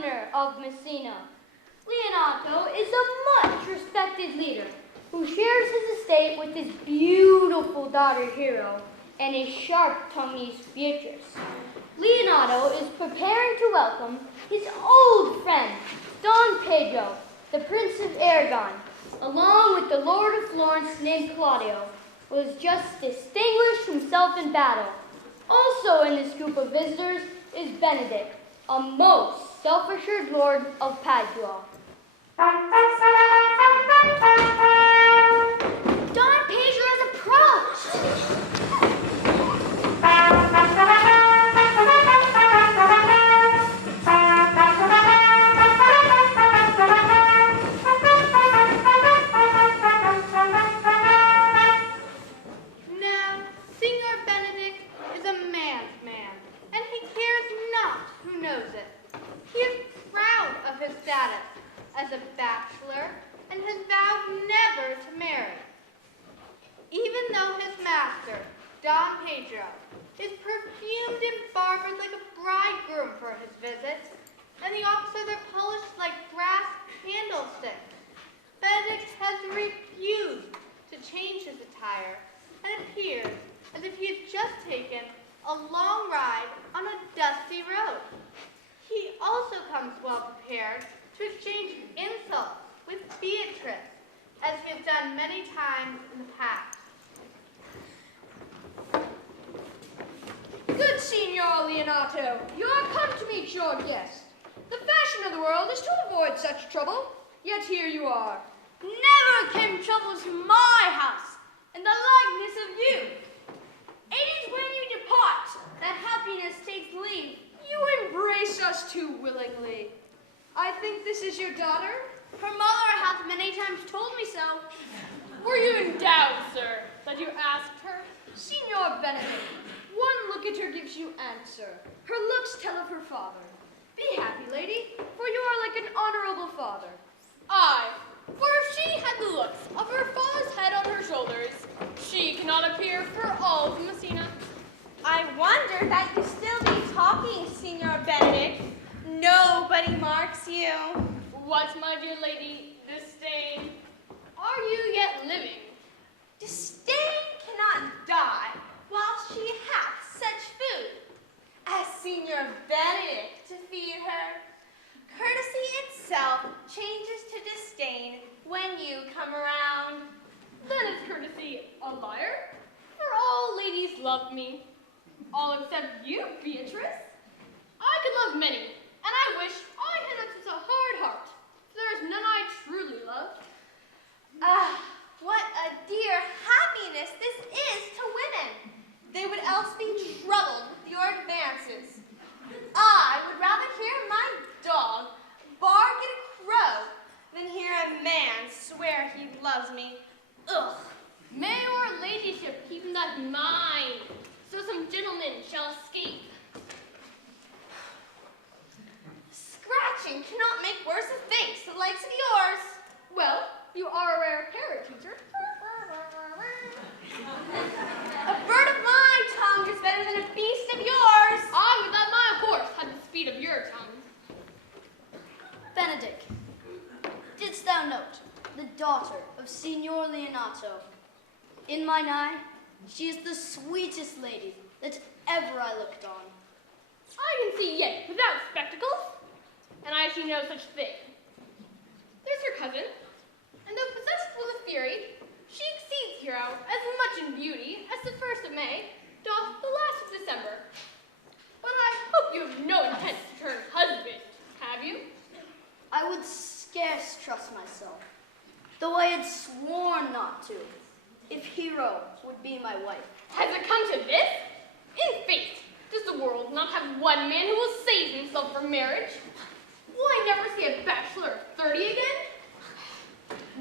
governor of Messina. Leonato is a much respected leader who shares his estate with his beautiful daughter Hero and his sharp-tongued niece Beatrice. Leonato is preparing to welcome his old friend, Don Pedro, the Prince of Aragon, along with the Lord of Florence named Claudio, who has just distinguished himself in battle. Also in this group of visitors is Benedict, a most self-assured lord of Padua. Don Pedro has approached. As a bachelor, and has vowed never to marry. Even though his master, Don Pedro, is perfumed and barbered like a bridegroom for his visits, and the officers are polished like brass candlesticks, Benedict has refused to change his attire and appears as if he had just taken a long ride on a dusty road. He also comes well prepared to exchange insults with Beatrice, as he has done many times in the past. Good Signor Leonato, you are come to meet your guest. The fashion of the world is to avoid such trouble, yet here you are. Never came trouble to my house in the likeness of you. It is when you depart that happiness takes leave. You embrace us too willingly. I think this is your daughter? Her mother hath many times told me so. Were you in doubt, sir, that you asked her? Signor Benedict, one look at her gives you answer. Her looks tell of her father. Be happy, lady, for you are like an honorable father. Aye, for if she had the looks of her father's head on her shoulders, she cannot appear for all of Messina. I wonder that you still be talking, Signor Benedict. Nobody marks you. What, my dear lady, disdain? Are you yet living? Disdain cannot die while she hath such food as Signor Benedict to feed her. Courtesy itself changes to disdain when you come around. Then is courtesy a liar? For all ladies love me. All except you, Beatrice. I could love many, and I wish I had not such a hard heart. There is none I truly love. Ah, what a dear happiness this is to women. They would else be troubled with your advances. I would rather hear my dog bark at a crow than hear a man swear he loves me. Ugh. May your ladyship keep that in mind, so some gentlemen shall escape. Scratching cannot make worse a face the likes of yours. Well, you are a rare parrot, teacher. A bird of my tongue is better than a beast of yours. I would that my horse had the speed of your tongue. Benedict, didst thou note the daughter of Signor Leonato? In mine eye, she is the sweetest lady that ever I looked on. I can see yet without spectacles, and I see no such thing. There's her cousin, and though possessed with a fury, she exceeds Hero as much in beauty as the 1st of May doth the last of December. But I hope you have no intent to turn husband, have you? I would scarce trust myself, though I had sworn not to, if Hero would be my wife. Has it come to this? In faith, does the world not have one man who will save himself for marriage? Will I never see a bachelor of 30 again?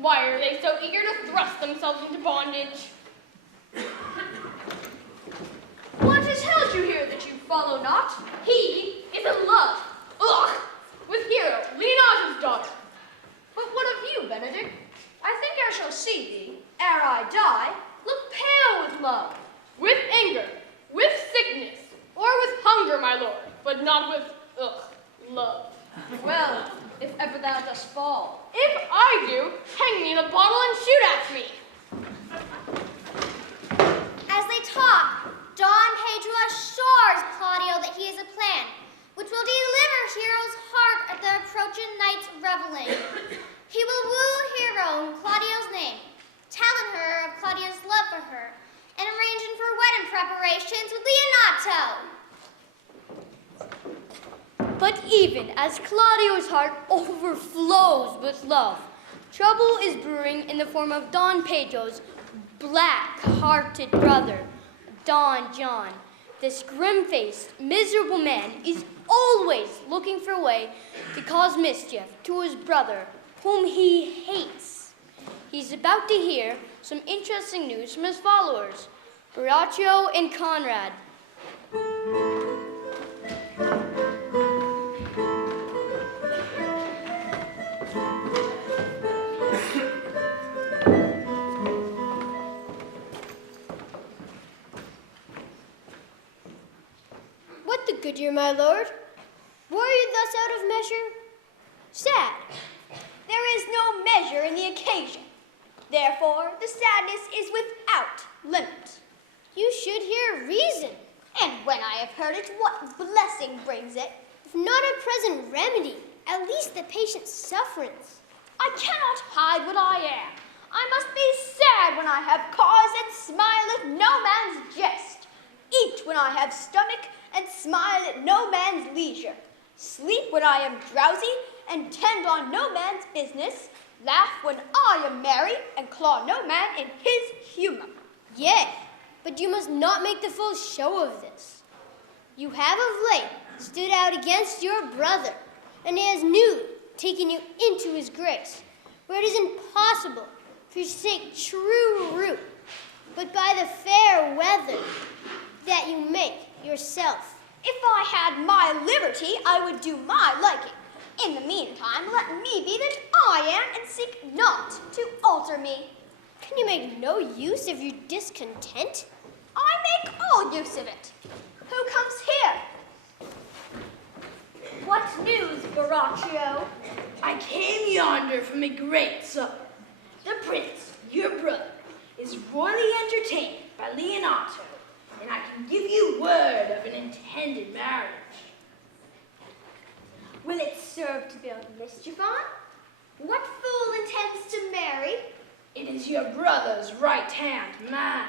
Why are they so eager to thrust themselves into bondage? What has held you here that you follow not? He is in love, with Hero, Leonato's daughter. But what of you, Benedict? I think I shall see thee, ere I die, look pale with love. With anger, with sickness, or with hunger, my lord, but not with, love. Well, if ever thou dost fall. If I do, hang me in a bottle and shoot at me. As they talk, Don Pedro assures Claudio that he has a plan, which will deliver Hero's heart at the approaching night's reveling. He will woo Hero in Claudio's name, telling her of Claudio's love for her, and arranging for wedding preparations with Leonato. But even as Claudio's heart overflows with love, trouble is brewing in the form of Don Pedro's black-hearted brother, Don John. This grim-faced, miserable man is always looking for a way to cause mischief to his brother, whom he hates. He's about to hear some interesting news from his followers, Borachio and Conrad. What the good year, my lord? Were you thus out of measure? Sad. There is no measure in the occasion. Therefore, the sadness is without limit. You should hear reason. And when I have heard it, what blessing brings it? If not a present remedy, at least the patient's sufferance. I cannot hide what I am. I must be sad when I have cause and smile at no man's jest. Eat when I have stomach and smile at no man's leisure. Sleep when I am drowsy and tend on no man's business. Laugh when I am merry and claw no man in his humor. Yea, but you must not make the full show of this. You have of late stood out against your brother, and he has newly taken you into his grace, where it is impossible for you to take true root, but by the fair weather that you make yourself. If I had my liberty, I would do my liking. In the meantime, let me be that I am, and seek not to alter me. Can you make no use of your discontent? I make all use of it. Who comes here? What news, Borachio? I came yonder from a great supper. The prince, your brother, is royally entertained by Leonato, and I can give you word of an intended marriage. Will it serve to build mischief on? What fool intends to marry? It is your brother's right-hand man.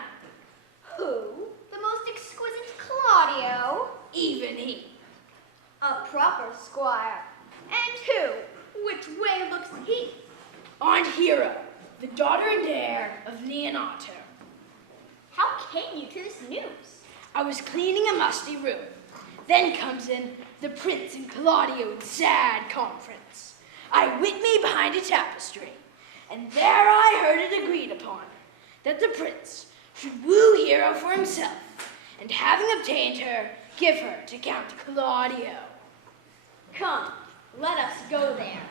Who? The most exquisite Claudio? Even he. A proper squire. And who? Which way looks he? On Hero, the daughter and heir of Leonato. How came you to this news? I was cleaning a musty room. Then comes in the prince and Claudio in sad conference. I wit me behind a tapestry, and there I heard it agreed upon that the prince should woo Hero for himself, and having obtained her, give her to Count Claudio. Come, let us go there.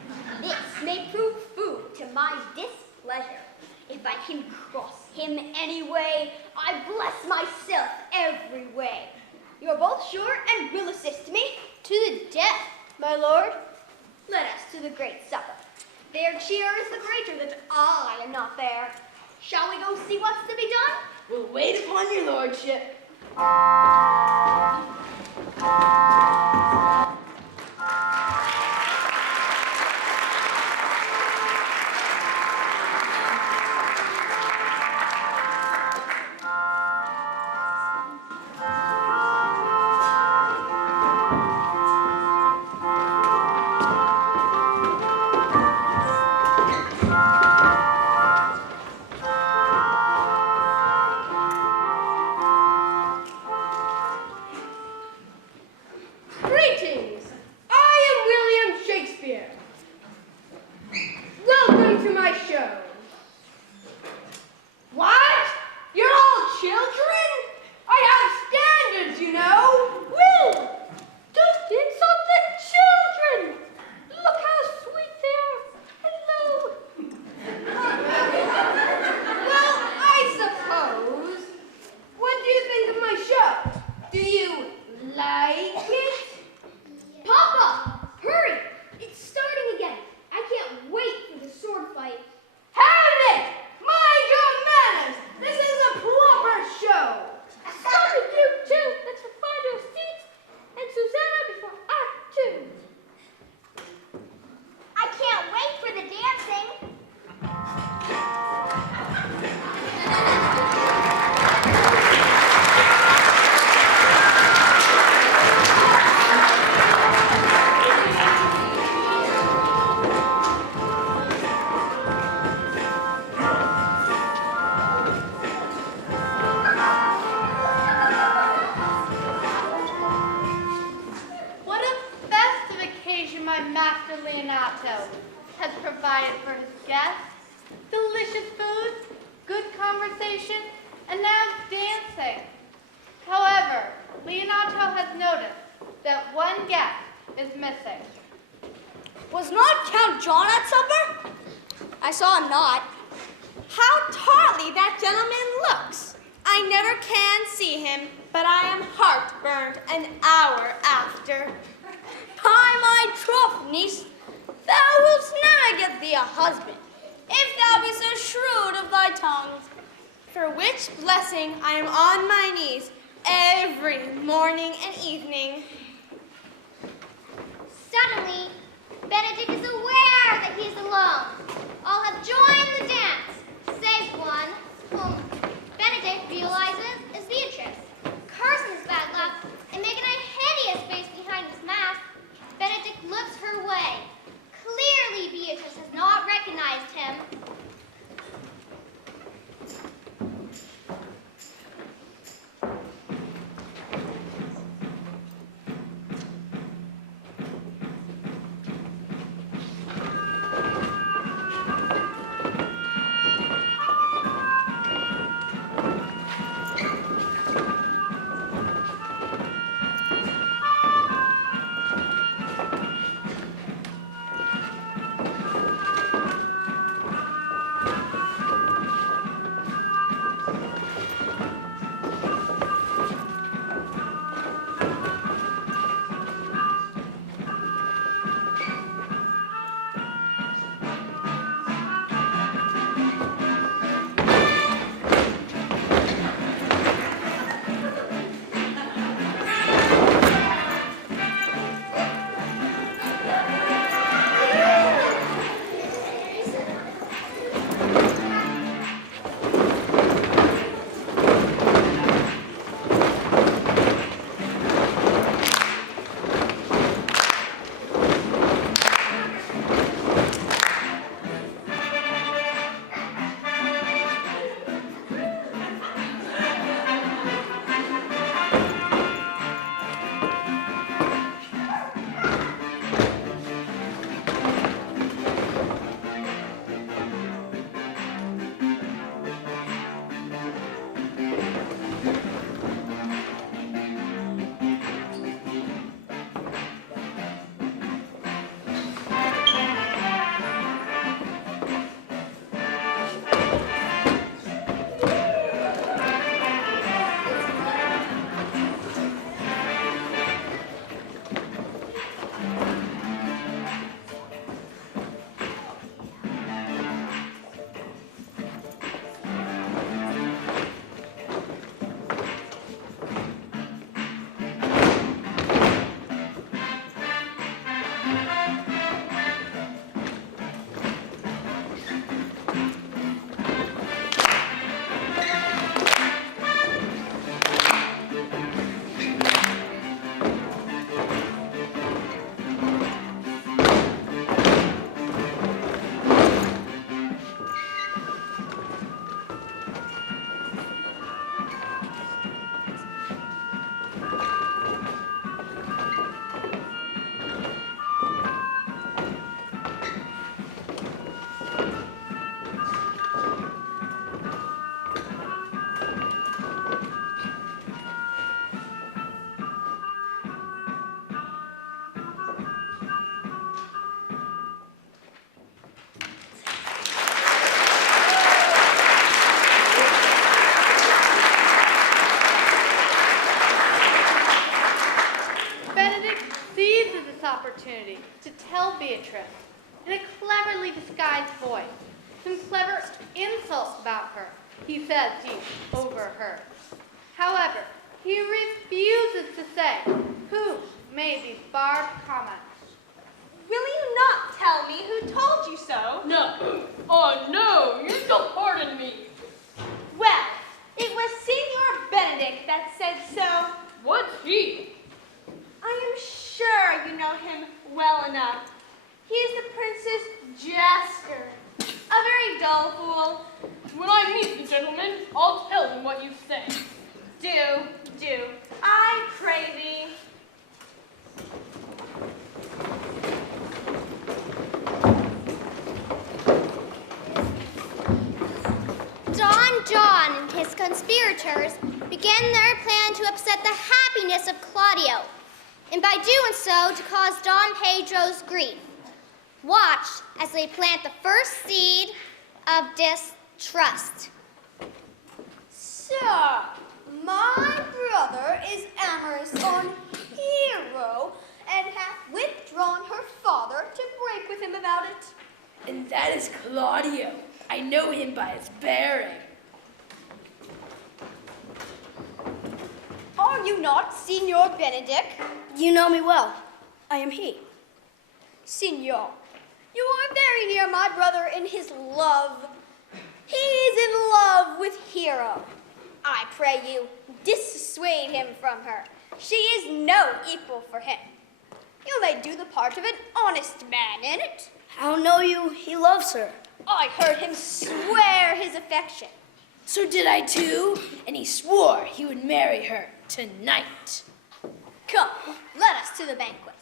This may prove food to my displeasure. If I can cross him any way, I bless myself every way. You're both sure and will assist me? To the death, My lord, let us to the great supper. Their cheer is the greater that I am not there. Shall we go see what's to be done? We'll wait upon your lordship. Greetings! I am William Shakespeare. Welcome to my show. What? You're all children? I have standards, you know. Will, don't guests, delicious food, good conversation, and now dancing. However, Leonato has noticed that one guest is missing. Was not Count John at supper? I saw him not. How tartly that gentleman looks. I never can see him, but I am heartburned an hour after. By my troth, niece, thou wilt never get thee a husband, if thou be so shrewd of thy tongue. For which blessing I am on my knees every morning and evening. Suddenly, Benedict is aware that he is alone. All have joined the dance, save one, whom Benedict realizes is Beatrice. Cursing his bad luck and making a hideous face behind his mask, Benedict looks her way. Clearly, Beatrice has not recognized him. opportunity to tell Beatrice, in a cleverly disguised voice, some clever insults about her he says he overheard. However, he refuses to say who made these barbed comments. Will you not tell me who told you so? No. Oh, no, you shall pardon me. Well, it was Signor Benedict that said so. What's he? I am sure you know him well enough. He is the Princess Jasper, a very dull fool. When I meet the gentleman, I'll tell him what you say. Do, I pray thee. his conspirators began their plan to upset the happiness of Claudio, and by doing so to cause Don Pedro's grief. Watch as they plant the first seed of distrust. Sir, my brother is amorous on Hero and hath withdrawn her father to break with him about it. And that is Claudio. I know him by his bearing. Are you not Signor Benedict? You know me well. I am he. Signor, you are very near my brother in his love. He is in love with Hero. I pray you, dissuade him from her. She is no equal for him. You may do the part of an honest man in it. How know you he loves her? I heard him swear his affection. So did I too, and he swore he would marry her tonight. Come, let us to the banquet.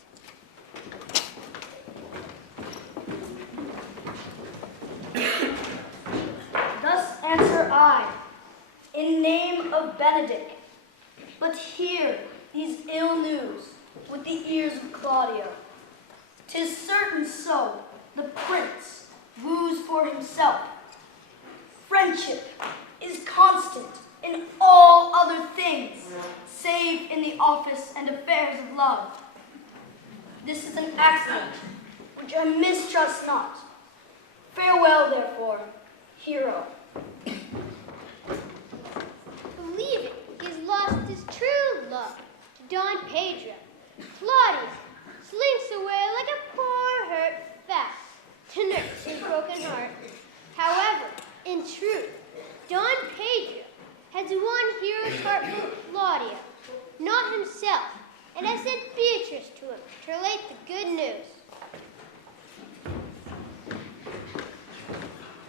Thus answer I, in name of Benedict. But hear these ill news with the ears of Claudio. 'Tis certain so the prince woos for himself. Friendship is constant in all other things, save in the office and affairs of love. This is an accident which I mistrust not. Farewell, therefore, Hero. Believing he has lost his true love to Don Pedro, Claudio slinks away like a poor hurt fowl to nurse his broken heart. However, in truth, Don Pedro has won Hero's heart from Claudio, not himself, and has sent Beatrice to him to relate the good news.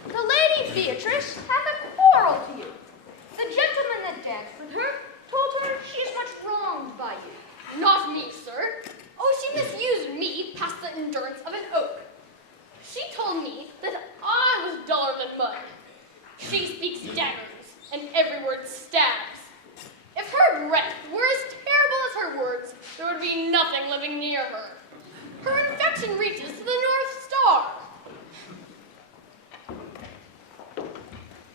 The Lady Beatrice hath a quarrel to you. The gentleman that danced with her told her she is much wronged by you. Not me, sir. Oh, she misused me past the endurance of an oak. She told me that I was duller than mud. She speaks daggers, and every word stabs. If her breath were as terrible as her words, there would be nothing living near her. Her infection reaches to the North Star.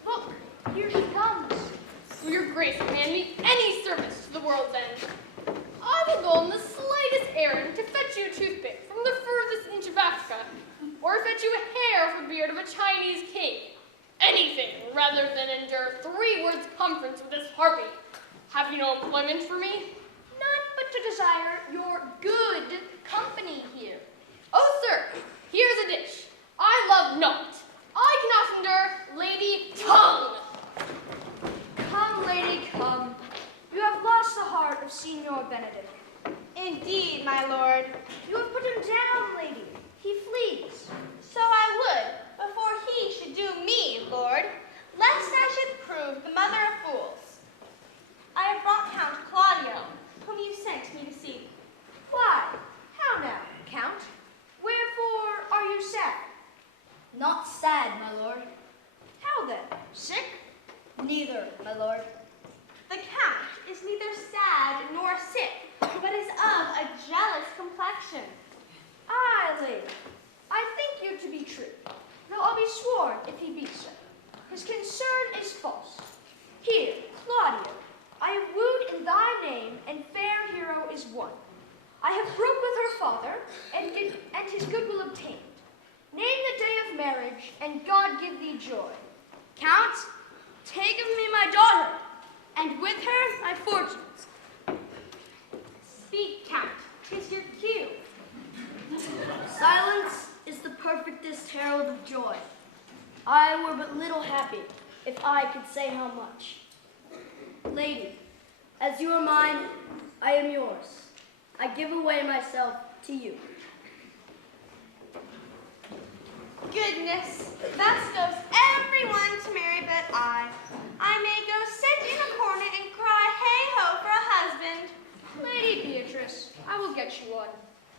Look, here she comes. Will your grace command me any service to the world's end? I will go on the slightest errand to fetch you a toothpick from the furthest inch of Africa, or fetch you a hair off the beard of a Chinese king. Anything rather than endure 3 words' conference with this harpy. Have you no employment for me? None but to desire your good company here. Oh, sir, here's a dish. I love not. I cannot endure lady tongue. Come, lady, come. You have lost the heart of Signor Benedict. Indeed, my lord. You have put him down, lady. He flees. So I would, before he should do me, lord, lest I should prove the mother of fools. I have brought Count Claudio, whom you sent me to see. Why? How now, Count? Wherefore are you sad? Not sad, my lord. How then? Sick? Neither, my lord. The count is neither sad nor sick, but is of a jealous complexion. Aye, lady. I think you to be true, though I'll be sworn if he be so. His concern is false. Here, Claudio, I have wooed in thy name, and fair Hero is won. I have broke with her father, and his goodwill obtained. Name the day of marriage, and God give thee joy. Count, take of me my daughter, and with her my fortunes. Speak, Count, 'tis your cue. Silence is the perfectest herald of joy. I were but little happy if I could say how much. Lady, as you are mine, I am yours. I give away myself to you. Goodness, thus goes everyone to marry but I. I may go sit in a corner and cry hey-ho for a husband. Lady Beatrice, I will get you one.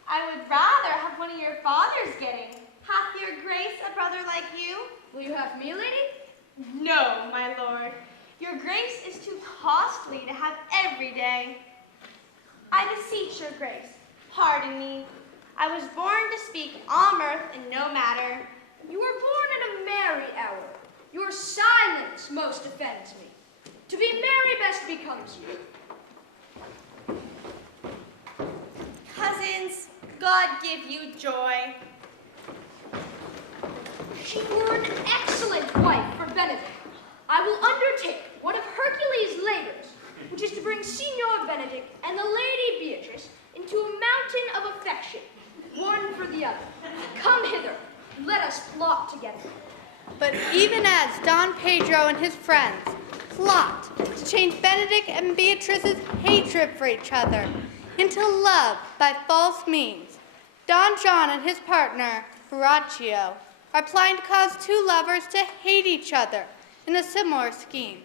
I would rather have one of your father's getting. Hath your grace a brother like you? Will you have me, lady? No, my lord. Your grace is too costly to have every day. I beseech your grace, pardon me. I was born to speak all mirth and no matter. You were born at a merry hour. Your silence most offends me. To be merry best becomes you. Cousins, God give you joy. She were an excellent wife for Benedict. I will undertake one of Hercules' labors, which is to bring Signor Benedict and the Lady Beatrice into a mountain of affection, one for the other. Come hither, and let us plot together. But even as Don Pedro and his friends plot to change Benedict and Beatrice's hatred for each other into love by false means, Don John and his partner, Borachio, are planning to cause two lovers to hate each other in a similar scheme.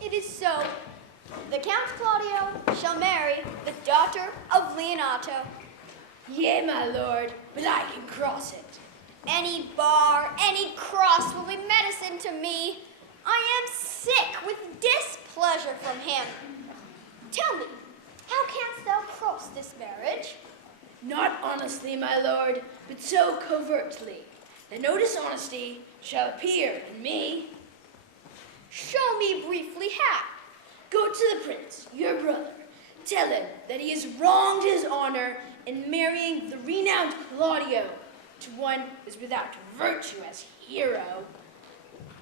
It is so. The Count Claudio shall marry the daughter of Leonato. Yea, my lord, but I can cross it. Any bar, any cross will be medicine to me. I am sick with displeasure from him. Tell me, how canst thou cross this marriage? Not honestly, my lord, but so covertly, that no dishonesty shall appear in me. Show me briefly how. Go to the prince, your brother. Tell him that he has wronged his honor in marrying the renowned Claudio to one who is without virtue as hero.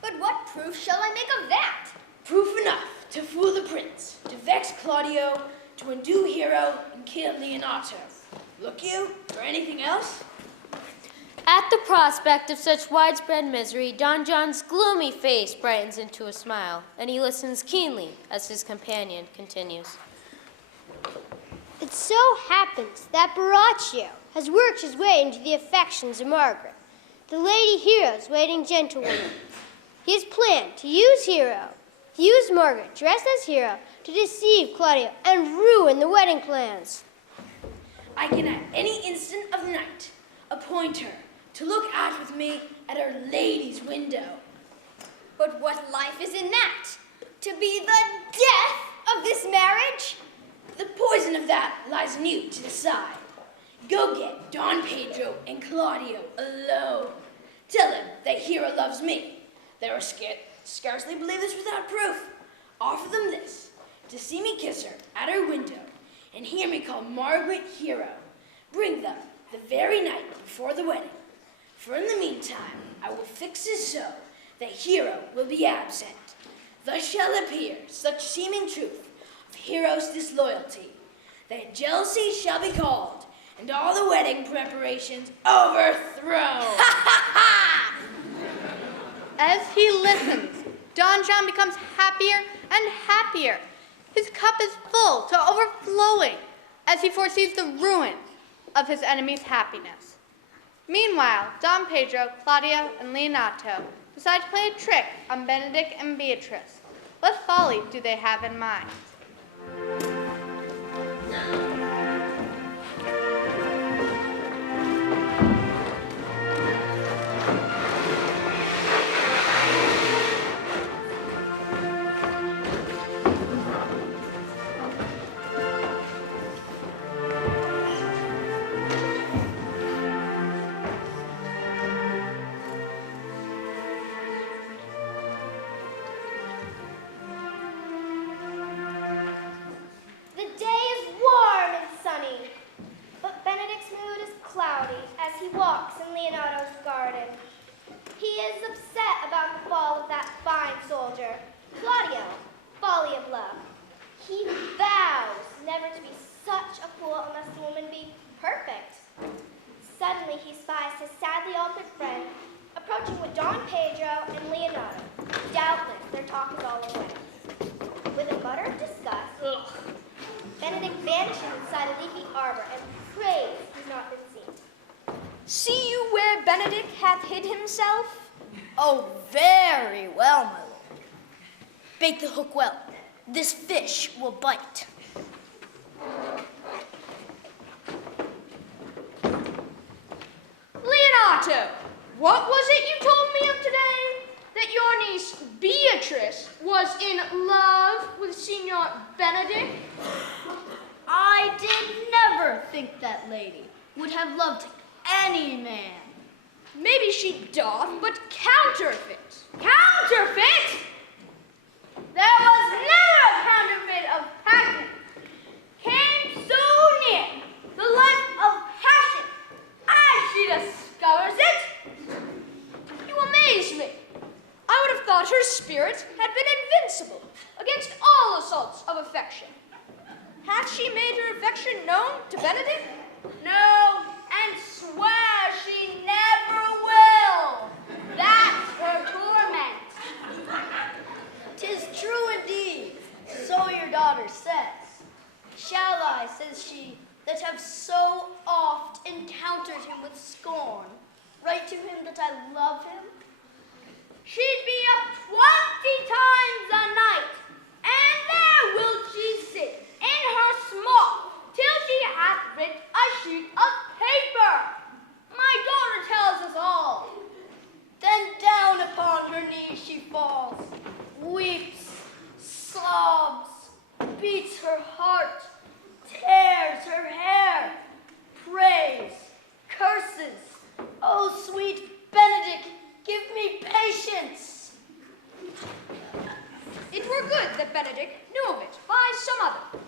But what proof shall I make of that? Proof enough to fool the prince, to vex Claudio, to undo hero, and kill Leonato. Look you for anything else? At the prospect of such widespread misery, Don John's gloomy face brightens into a smile, and he listens keenly as his companion continues. It so happens that Borachio has worked his way into the affections of Margaret, the lady Hero's waiting gentlewoman. He has planned to use Margaret dressed as Hero to deceive Claudio and ruin the wedding plans. I can at any instant of the night appoint her to look out with me at Our Lady's window. But what life is in that? To be the death of this marriage? The poison of that lies in you to decide. Go get Don Pedro and Claudio alone. Tell him that Hero loves me. They will scarcely believe this without proof. Offer them this, to see me kiss her at her window and hear me call Margaret Hero. Bring them the very night before the wedding. For in the meantime, I will fix it so that Hero will be absent. Thus shall appear such seeming truth of Hero's disloyalty, that jealousy shall be called, and all the wedding preparations overthrown. As he listens, Don John becomes happier and happier. His cup is full to overflowing as he foresees the ruin of his enemy's happiness. Meanwhile, Don Pedro, Claudio, and Leonato decide to play a trick on Benedict and Beatrice. What folly do they have in mind? The day is warm and sunny, but Benedict's mood is cloudy as he walks in Leonato's garden. He is upset about the fall of that fine soldier, Claudio, folly of love. He vows never to be such a fool unless the woman be perfect. Suddenly he spies his sadly altered friend approaching with Don Pedro and Leonato. Doubtless their talk is all in weddings. With a mutter of disgust, Benedict vanishes inside a leafy arbor and prays he's not been seen. See you where Benedict hath hid himself? Oh, very well, my lord. Bait the hook well. this fish will bite. Leonato, what was it you told me of today? That your niece Beatrice was in love with Signor Benedict? I did never think that lady would have loved any man. Maybe she doth, but counterfeit. Counterfeit? There was never a counterfeit of passion. Came so near the life of passion as she discovers it. You amaze me. I would have thought her spirit had been invincible against all assaults of affection. Hath she made her affection known to Benedict? No, and swears she never will. That's her torment. 'Tis true indeed, so your daughter says. Shall I, says she, that have so oft encountered him with scorn, write to him that I love him? She'd be up 20 times a night, and there will she sit in her smock till she hath writ a sheet of paper. My daughter tells us all. Then down upon her knees she falls, weeps, sobs, beats her heart, tears her hair, prays, curses. Oh, sweet Benedict, give me patience. It were good that Benedict knew of it by some other,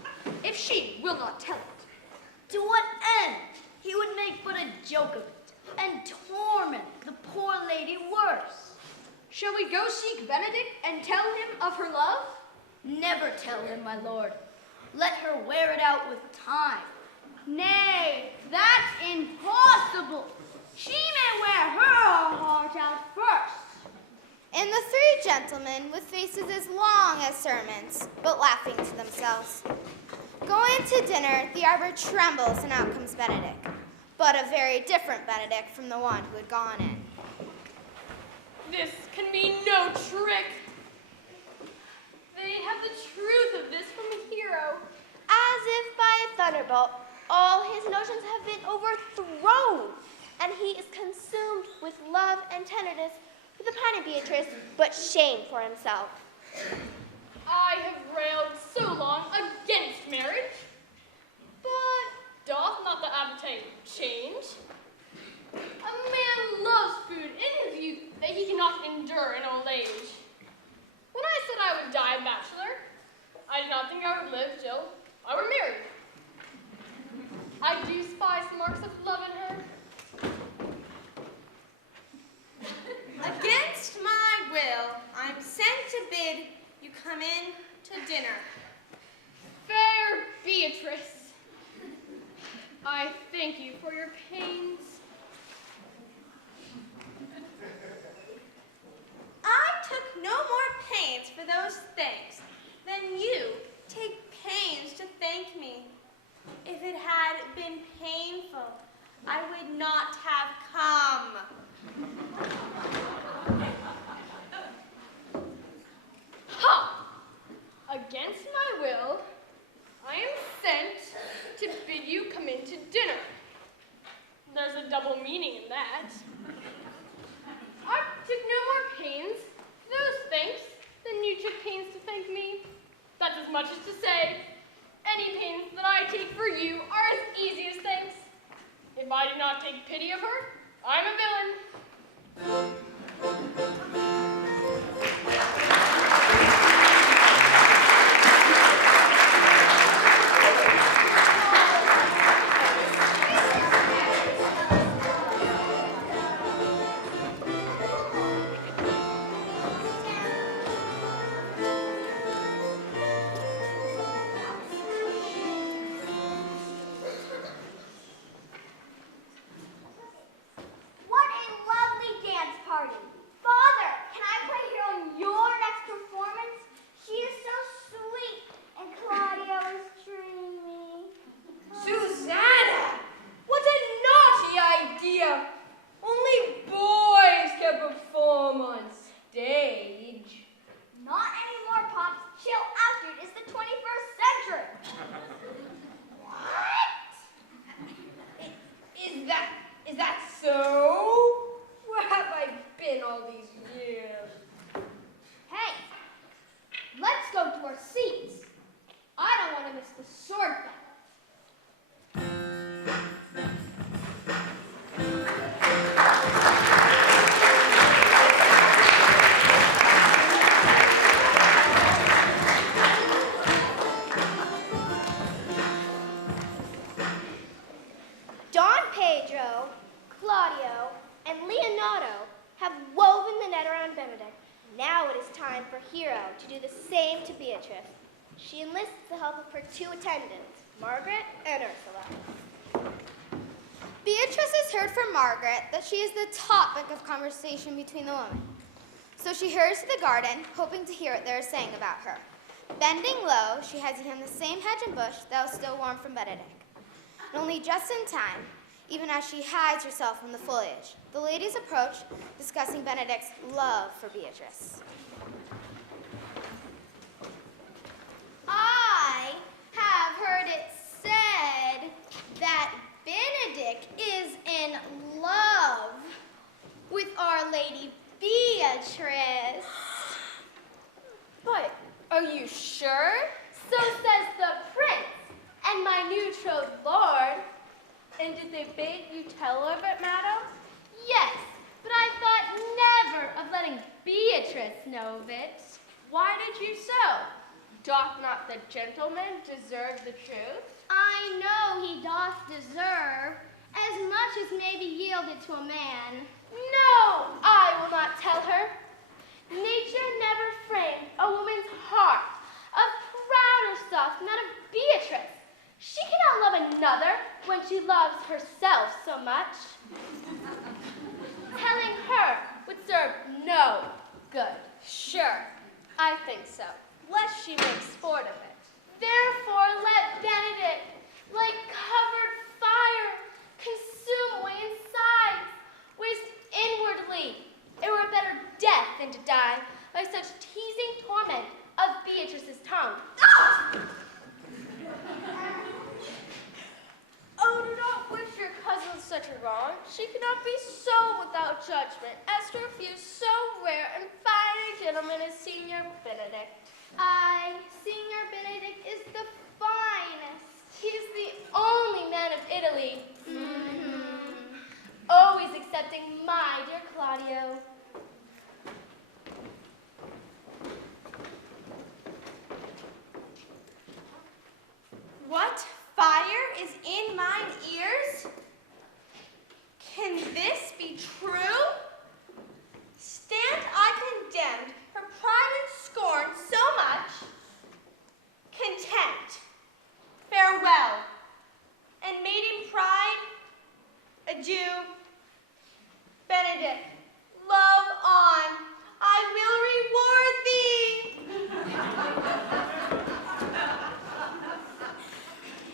if she will not tell it. To what end? He would make but a joke of it, and torment the poor lady worse. Shall we go seek Benedict and tell him of her love? Never tell him, my lord. Let her wear it out with time. Nay, that's impossible. She may wear her heart out first. And the three gentlemen, with faces as long as sermons, but laughing to themselves. Going to dinner, the arbor trembles, and out comes Benedict, but a very different Benedict from the one who had gone in. This can be no trick. They have the truth of this from a hero. As if by a thunderbolt, all his notions have been overthrown, and he is consumed with love and tenderness for the pining Beatrice, but shame for himself. I have railed so long against marriage, but doth not the appetite change? A man loves food in his youth that he cannot endure in old age. When I said I would die a bachelor, I did not think I would live till I were married. I do spy some marks of love in her. Against my will, I'm sent to bid you come in to dinner. Fair Beatrice, I thank you for your pains. I took no more pains for those thanks than you take pains to thank me. If it had been painful, I would not have come. Ha! Against my will, I am sent to bid you come in to dinner. There's a double meaning in that. I took no more pains for those thanks than you took pains to thank me. That's as much as to say, any pains that I take for you are as easy as thanks. If I do not take pity of her, I'm a villain. What a lovely dance party. Father, witness the sword battle. Don Pedro, Claudio, and Leonato have woven the net around Benedict. Now it is time for Hero to do the same to Beatrice. She enlists the help of her two attendants, Margaret and Ursula. Beatrice has heard from Margaret that she is the topic of conversation between the women. So she hurries to the garden, hoping to hear what they are saying about her. Bending low, she hides behind the same hedge and bush that was still warm from Benedict. And only just in time, even as she hides herself from the foliage, the ladies approach, discussing Benedict's love for Beatrice. I have heard it said that Benedict is in love with Our Lady Beatrice. But are you sure? So says the prince and my new betrothed lord. And did they bid you tell her of it, madam? Yes, but I thought never of letting Beatrice know of it. Why did you so? Doth not the gentleman deserve the truth? I know he doth deserve as much as may be yielded to a man. No, I will not tell her. Nature never framed a woman's heart of prouder stuff than that of Beatrice. She cannot love another when she loves herself so much. Telling her would serve no good. Sure, I think so, lest she make sport of it. Therefore let Benedict, like covered fire, consume away inside, waste inwardly. It were a better death than to die by such teasing torment of Beatrice's tongue. Oh, do not wish your cousin such a wrong. She cannot be so without judgment as to refuse so rare and fine a gentleman as Signor Benedict. Aye, Signor Benedict is the finest. He is the only man of Italy. Always excepting my dear Claudio. What fire is in mine ears? Can this be true? Stand I condemned for pride and scorn so much? Contempt, farewell, and maiden pride, adieu. Benedict, love on, I will reward thee.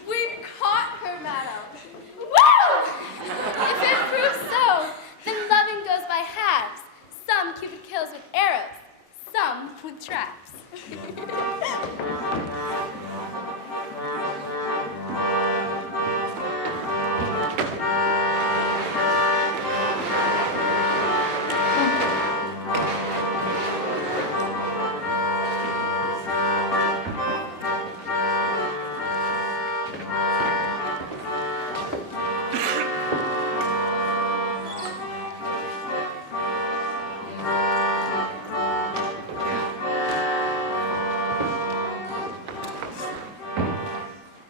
We've caught her, madam. Woo! If it proves so, then loving goes by halves. Some Cupid kills with arrows, some with traps.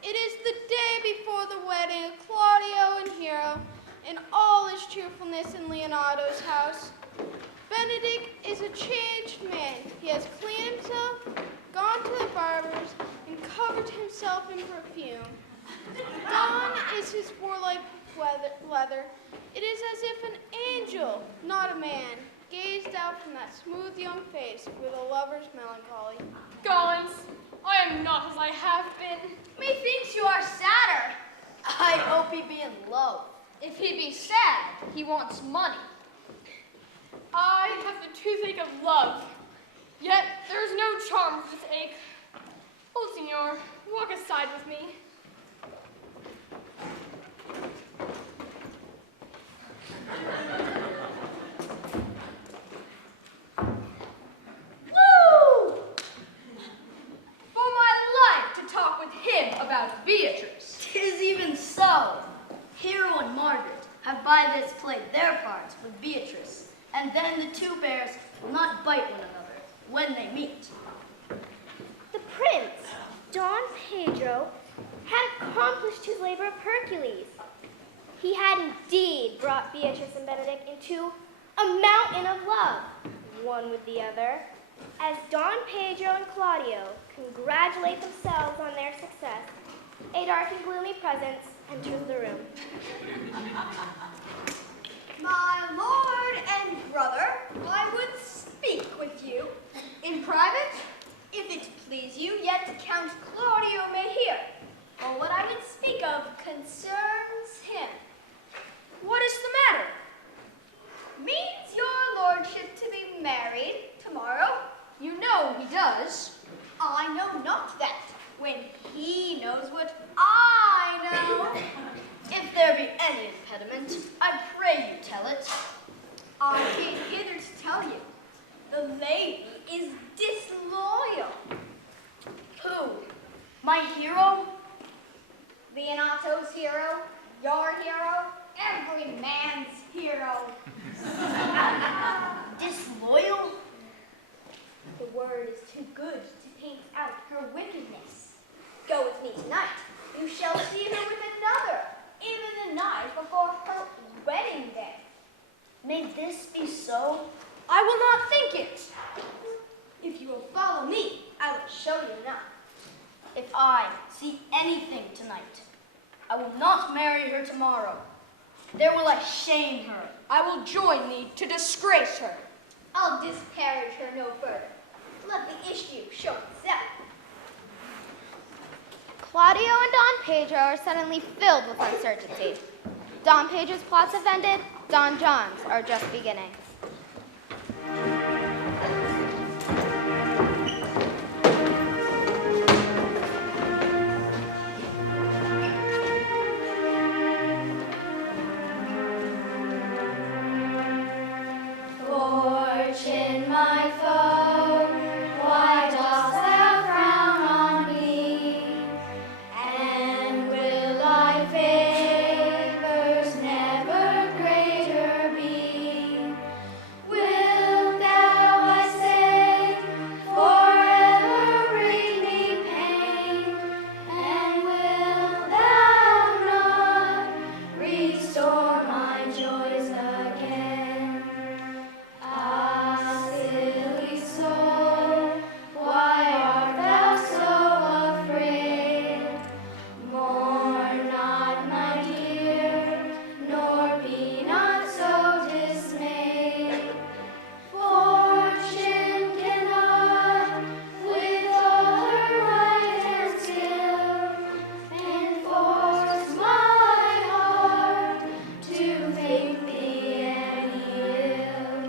It is the day before the wedding of Claudio and Hero, and all is cheerfulness in Leonato's house. Benedict is a changed man. He has cleaned himself, gone to the barber's, and covered himself in perfume. Gone is his warlike leather. It is as if an angel, not a man, gazed out from that smooth young face with a lover's melancholy. Gollins, I am not as I have been. Methinks you are sadder. I hope he be in love. If he be sad, he wants money. I have the toothache of love, yet there is no charm for this ache. Oh, Signor, walk aside with me. Woo! For my life to talk with him. him about Beatrice. 'Tis even so. Hero and Margaret have by this played their parts with Beatrice, and then the two bears will not bite one another when they meet. The prince, Don Pedro, had accomplished his labor of Hercules. He had indeed brought Beatrice and Benedict into a mountain of love, one with the other, as Don Pedro and Claudio congratulate themselves on their success. A dark and gloomy presence enters the room. My lord and brother, I would speak with you. In private, if it please you, yet Count Claudio may hear. For what I would speak of concerns him. What is the matter? Means your lordship to be married tomorrow? You know he does. I know not that, when he knows what I know. If there be any impediment, I pray you tell it. I came hither to tell you, the lady is disloyal. Who? My hero? Leonato's hero, your hero, every man's hero. Disloyal? The word is too good to paint out her wickedness. Go with me tonight. You shall see her with another, even the night before her wedding day. May this be so? I will not think it. If you will follow me, I will show you now. If I see anything tonight, I will not marry her tomorrow. There will I shame her. I will join thee to disgrace her. I'll disparage her no further. Let the issue show itself. Claudio and Don Pedro are suddenly filled with uncertainty. Don Pedro's plots have ended. Don John's are just beginning. Fortune, my foe, why dost thou frown on me? And will thy favors never greater be? Wilt thou, I say, forever bring me pain? And wilt thou not restore my joys again? Ah, silly soul, why art thou so afraid? Mourn not, my dear, nor be not so dismayed. Fortune cannot, with all her might and skill, enforce my heart to think thee any ill.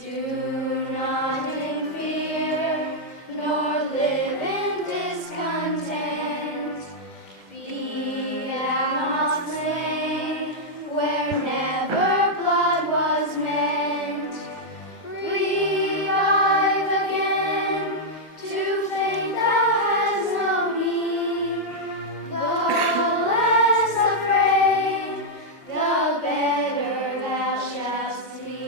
Do not in fear, nor live in discontent. Be thou not slain, where never blood was meant. Revive again, to think thou hast no need. The less afraid, the better thou shalt be.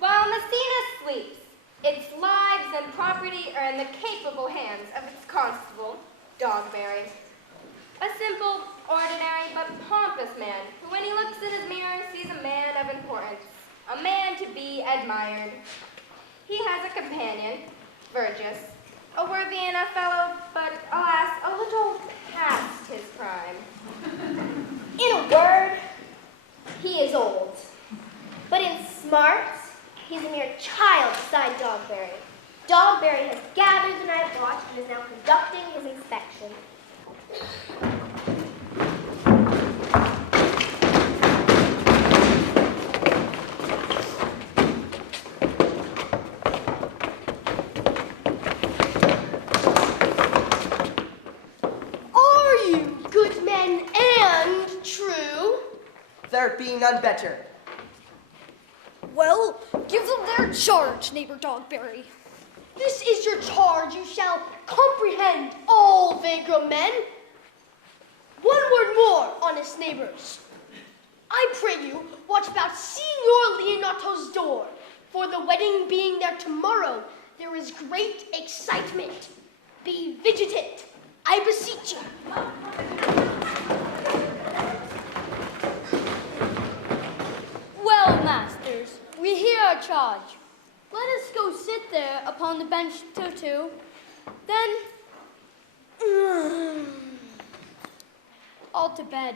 While Messina sleeps, its lives and property are in the capable hands of its constable, Dogberry. A simple, ordinary, but pompous man who, when he looks in his mirror, sees a man of importance, a man to be admired. He has a companion, Verges, a worthy enough fellow, but alas, a little past his prime. In a word, he is old, but in smarts, he He's a mere child beside Dogberry. Dogberry has gathered the night watch and is now conducting his inspection. Are you good men and true? There be none better. Well, give them their charge, neighbor Dogberry. This is your charge. You shall comprehend all vagrant men. One word more, honest neighbors. I pray you, watch about Signor Leonato's door. For the wedding being there tomorrow, there is great excitement. Be vigilant, I beseech you. Well, masters, we hear our charge. Let us go sit there upon the bench till 2. Then, all to bed.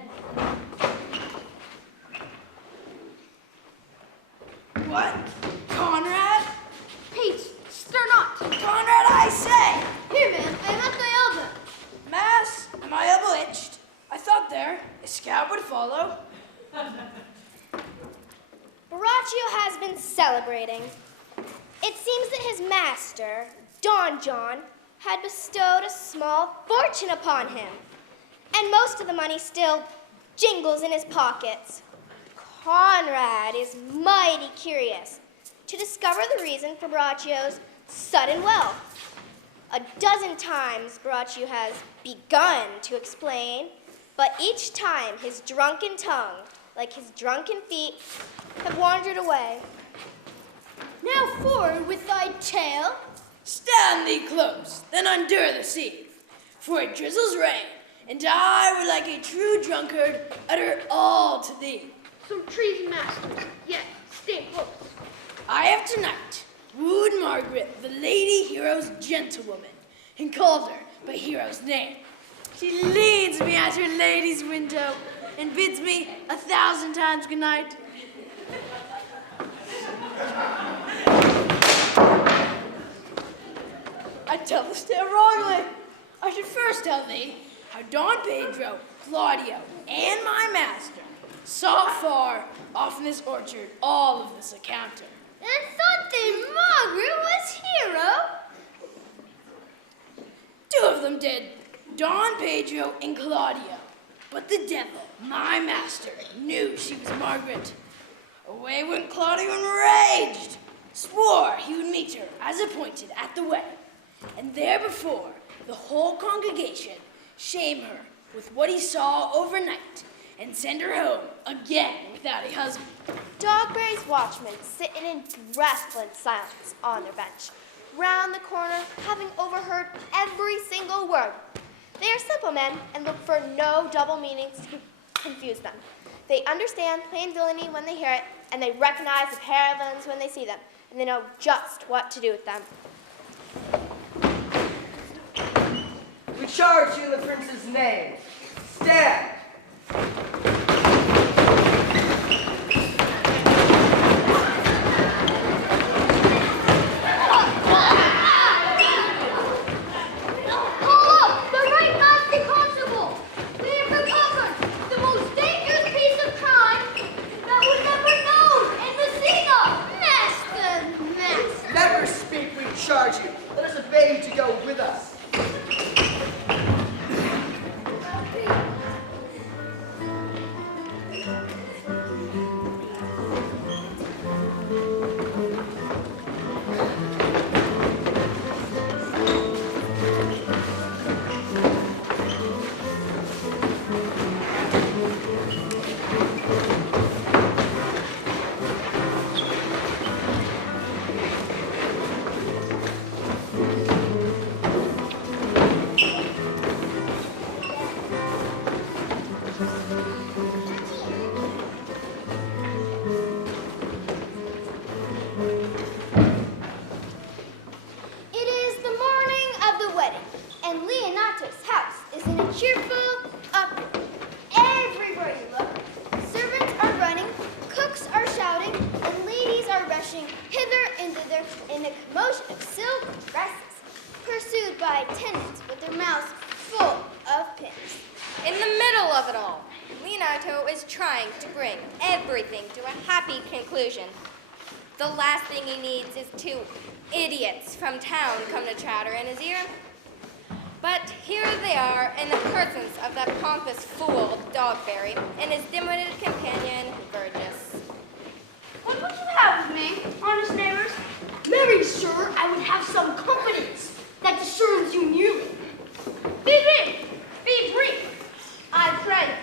What? Conrad? Pete, stir not. Conrad, I say! Here, man, I am at thy elbow. Mass, am I elbow itched? I thought there a scab would follow. Baraccio has been celebrating. It seems that his master, Don John, had bestowed a small fortune upon him, and most of the money still jingles in his pockets. Conrad is mighty curious to discover the reason for Baraccio's sudden wealth. A dozen times Baraccio has begun to explain, but each time his drunken tongue, like his drunken feet, have wandered away. Now forward with thy tale. Stand thee close, then endure the sieve. For it drizzles rain, and I would like a true drunkard utter all to thee. Some treason masters, yet stay close. I have tonight wooed Margaret, the lady hero's gentlewoman, and called her by hero's name. She leads me at her lady's window and bids me 1,000 times good night. I tell this tale wrongly. I should first tell thee how Don Pedro, Claudio, and my master saw far off in this orchard all of this encounter. And thought that Margaret was hero. 2 of them did, Don Pedro and Claudio. But the devil, my master, knew she was Margaret. Away went Claudio enraged, swore he would meet her as appointed at the wedding, and there before the whole congregation shame her with what he saw overnight, and send her home again without a husband. Dogberry's watchmen sit in breathless silence on their bench, round the corner, having overheard every single word. They are simple men and look for no double meanings to confuse them. They understand plain villainy when they hear it, and they recognize the pair of villains when they see them, and they know just what to do with them. We charge you in the prince's name. Stand! Charge you. Let us obey you to go with us. together in a commotion of silk dresses, pursued by attendants with their mouths full of pins. In the middle of it all, Leonato is trying to bring everything to a happy conclusion. The last thing he needs is 2 idiots from town come to chatter in his ear. But here they are in the presence of that pompous fool, Dogberry, and his dim-witted companion, Burgess. What would you have with me, honest neighbors? Marry, sir, I would have some confidence that discerns you nearly. Be brief. I pray.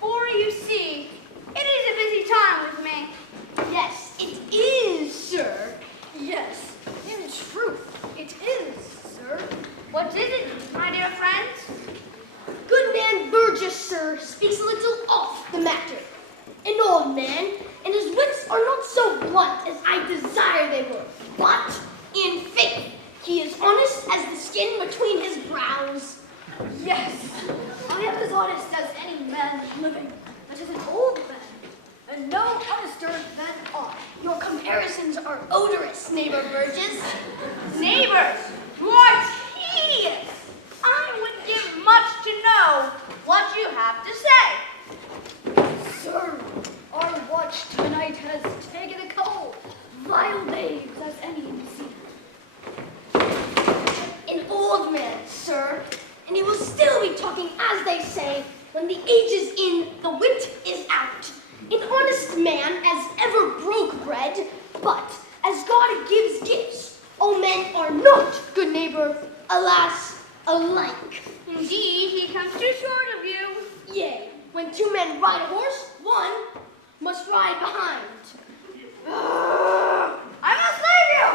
For you see, it is a busy time with me. Yes, it is, sir. Yes, in truth, it is, sir. What is it, my dear friends? Good man Burgess, sir, speaks a little off the matter. An old man, and his wits are not so blunt as I desire they were. But, in faith, he is honest as the skin between his brows. Yes, I am as honest as any man living, but as an old man, and no honester than I. Your comparisons are odorous, neighbor Burgess. Neighbors, what's he? I would give much to know what you have to say. Sir, our watch tonight has taken a cold. Vile babes as any in the sea. An old man, sir, and he will still be talking as they say, when the age is in, the wit is out. An honest man as ever broke bread, but as God gives gifts, all men are not, good neighbor, alas, alike. Indeed, he comes too short of you. Yea, when 2 men ride a horse, one must ride behind. I must leave you.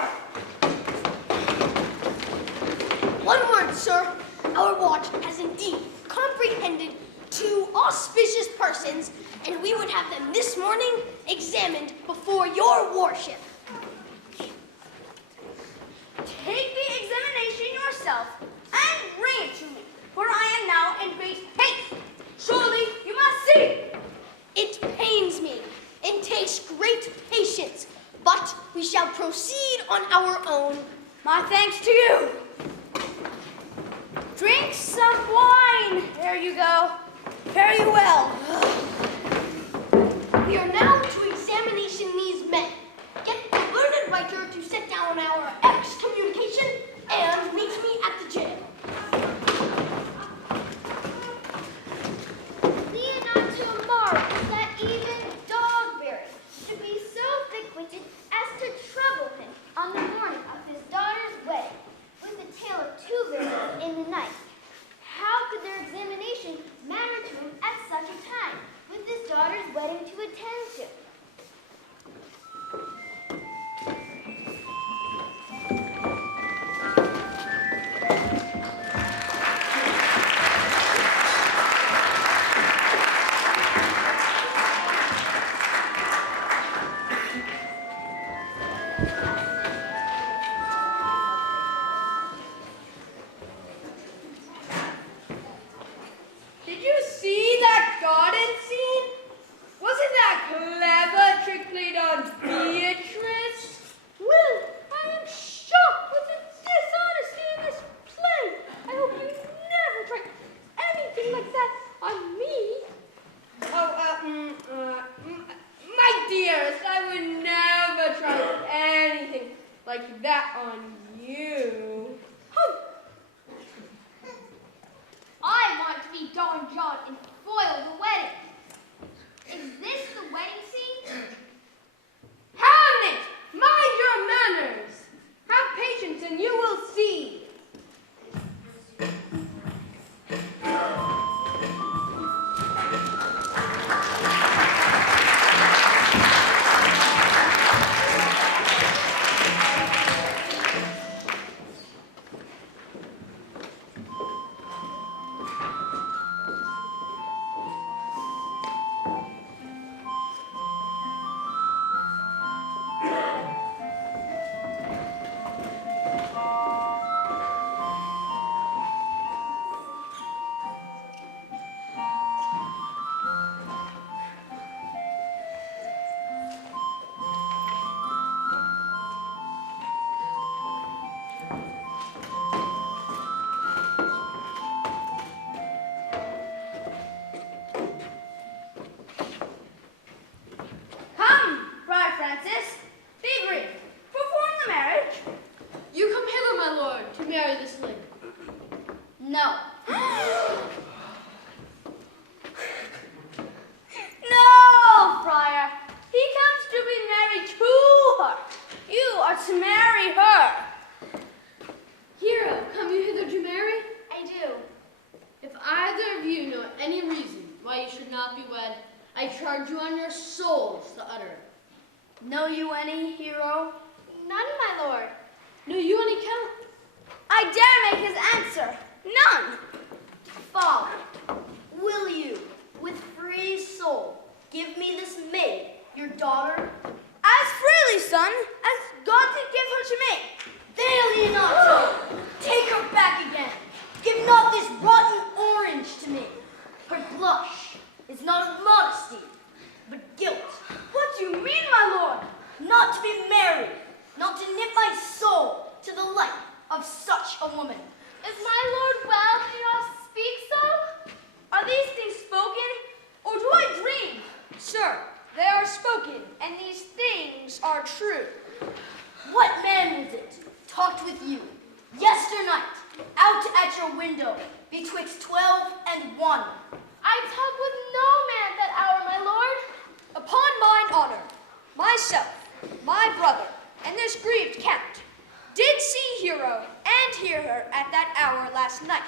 One word, sir. Our watch has indeed comprehended 2 auspicious persons, and we would have them this morning examined before your worship. Take the examination yourself and bring it to me, for I am now in great haste. Surely you must see. It pains me and takes great patience, but we shall proceed on our own. My thanks to you. Drink some wine. There you go. Very well. We are now to examination these men. Get the learned writer to set down our excommunication and meet me at the jail. Leonato marvels that even Dogberry should be so thick-witted as to trouble him on the morning of his daughter's wedding with a tale of 2 villains in the night. How could their examination matter to him at such a time, with his daughter's wedding to attend to? Did you see that garden scene? Wasn't that clever trick played on Beatrice? Well, I am shocked with the dishonesty in this play. I hope you never try anything like that on me. My dearest, I would never try anything like that on you. I want to be Don John and foil the wedding. Is this the wedding scene? Hamnet, mind your manners. Have patience and you will see. to marry her. Hero, come you hither to marry? I do. If either of you know any reason why you should not be wed, I charge you on your souls to utter it. Know you any, hero? None, my lord. Know you any, Count? I dare make his answer. None. Father, will you, with free soul, give me this maid, your daughter? As freely, son, as God did give her to me. There, Leonato! Take her back again. Give not this rotten orange to me. Her blush is not of modesty, but guilt. What do you mean, my lord? Not to be married, not to knit my soul to the like of such a woman. Is my lord well? Can you all speak so? Are these things spoken, or do I dream? Sir, they are spoken, and these things are true. What man was it talked with you yesternight out at your window betwixt 12 and 1? I talk with no man at that hour, my lord. Upon mine honor, myself, my brother, and this grieved count did see Hero and hear her at that hour last night,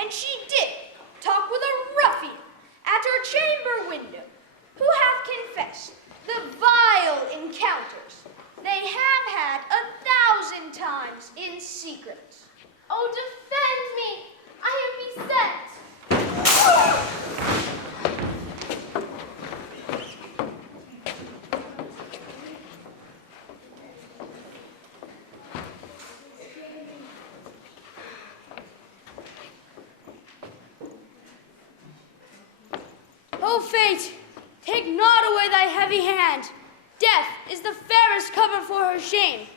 and she did talk with a ruffian at her chamber window, who hath confessed the vile encounters they have had 1,000 times in secret. Oh, defend me! I am beset. O fate, take not away thy heavy hand. Death is the fairest cover for her shame.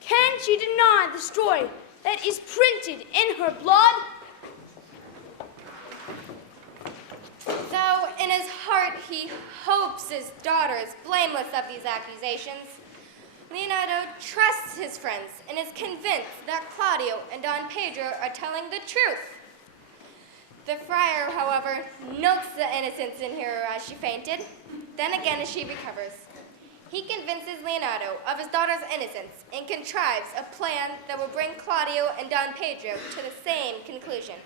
Can she deny the story that is printed in her blood? Though in his heart he hopes his daughter is blameless of these accusations, Leonato trusts his friends and is convinced that Claudio and Don Pedro are telling the truth. The friar, however, notes the innocence in her as she fainted, then again as she recovers. He convinces Leonato of his daughter's innocence and contrives a plan that will bring Claudio and Don Pedro to the same conclusion.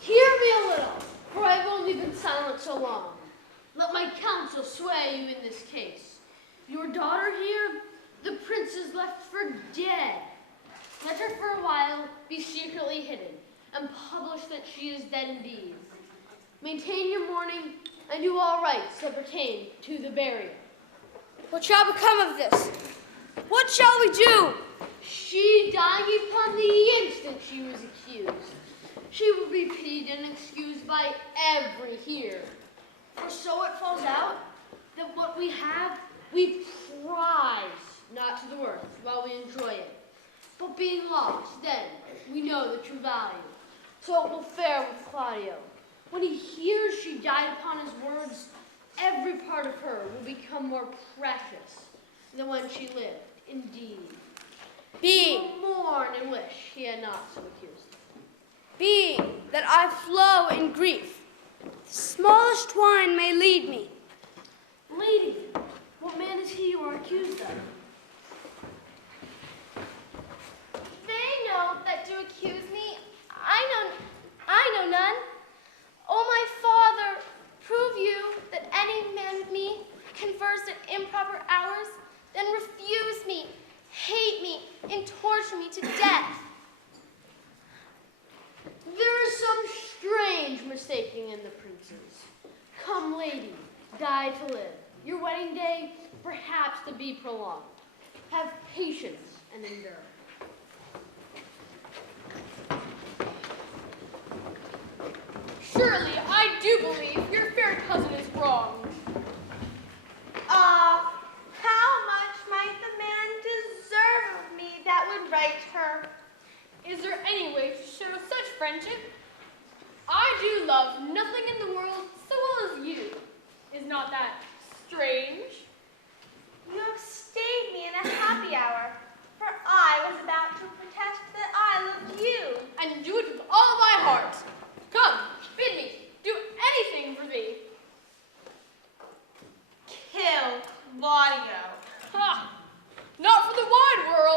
Hear me a little, for I have only been silent so long. Let my counsel sway you in this case. Your daughter here, the prince is left for dead. Let her for a while be secretly hidden, and publish that she is dead indeed. Maintain your mourning, and do all rites that pertain to the burial. What shall become of this? What shall we do? She died upon the instant she was accused. She will be pitied and excused by every here. For so it falls out that what we have, we prize not to the worth while we enjoy it. But being lost, then we know the true value. So it will fare with Claudio. When he hears she died upon his words, every part of her will become more precious than when she lived, indeed. Being, He will mourn and wish he had not so accused. being that I flow in grief, the smallest twine may lead me. Lady, what man is he you are accused of? They know that to accuse me, I know none. O my father, prove you that any man with me conversed at improper hours, then refuse me, hate me, and torture me to death. There is some strange mistaking in the princes. Come, lady, die to live. Your wedding day, perhaps to be prolonged. Have patience and endure. Surely, I do believe your fair cousin is wrong. How much might the man deserve of me that would right her? Is there any way to show such friendship? I do love nothing in the world so well as you. Is not that strange? You have stayed me in a happy hour, for I was about to protest that I loved you. And do it with all my heart. Come, bid me do anything for thee. Kill Claudio. Ha! Not for the wide world.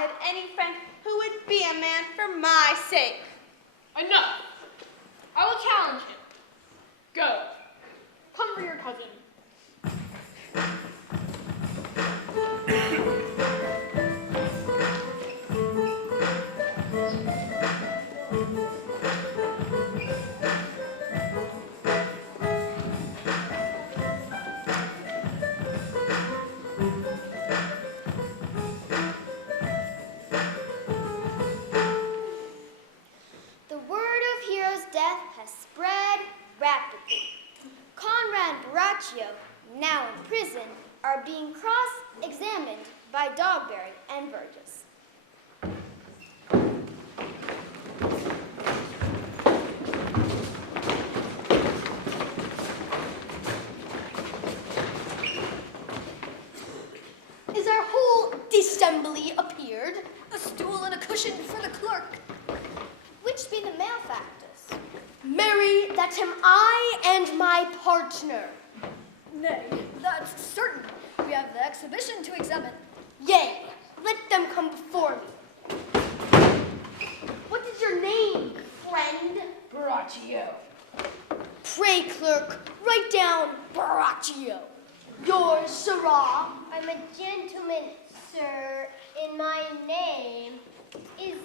had any friend who would be a man for my sake. Enough. I will challenge him. Go. Come for your cousin. The word of Hero's death has spread rapidly. Conrad and Baraccio, now in prison, are being cross-examined by Dogberry and Burgess. Is our whole dissembly appeared? A stool and a cushion for the clerk. Which be the malefactors? Marry, that am I and my partner. Nay, that's certain. We have the exhibition to examine. Yea, let them come before me. What is your name, friend? Baraccio. Pray, clerk, write down Baraccio. Yours, Sirrah. I'm a gentleman, sir, and my name is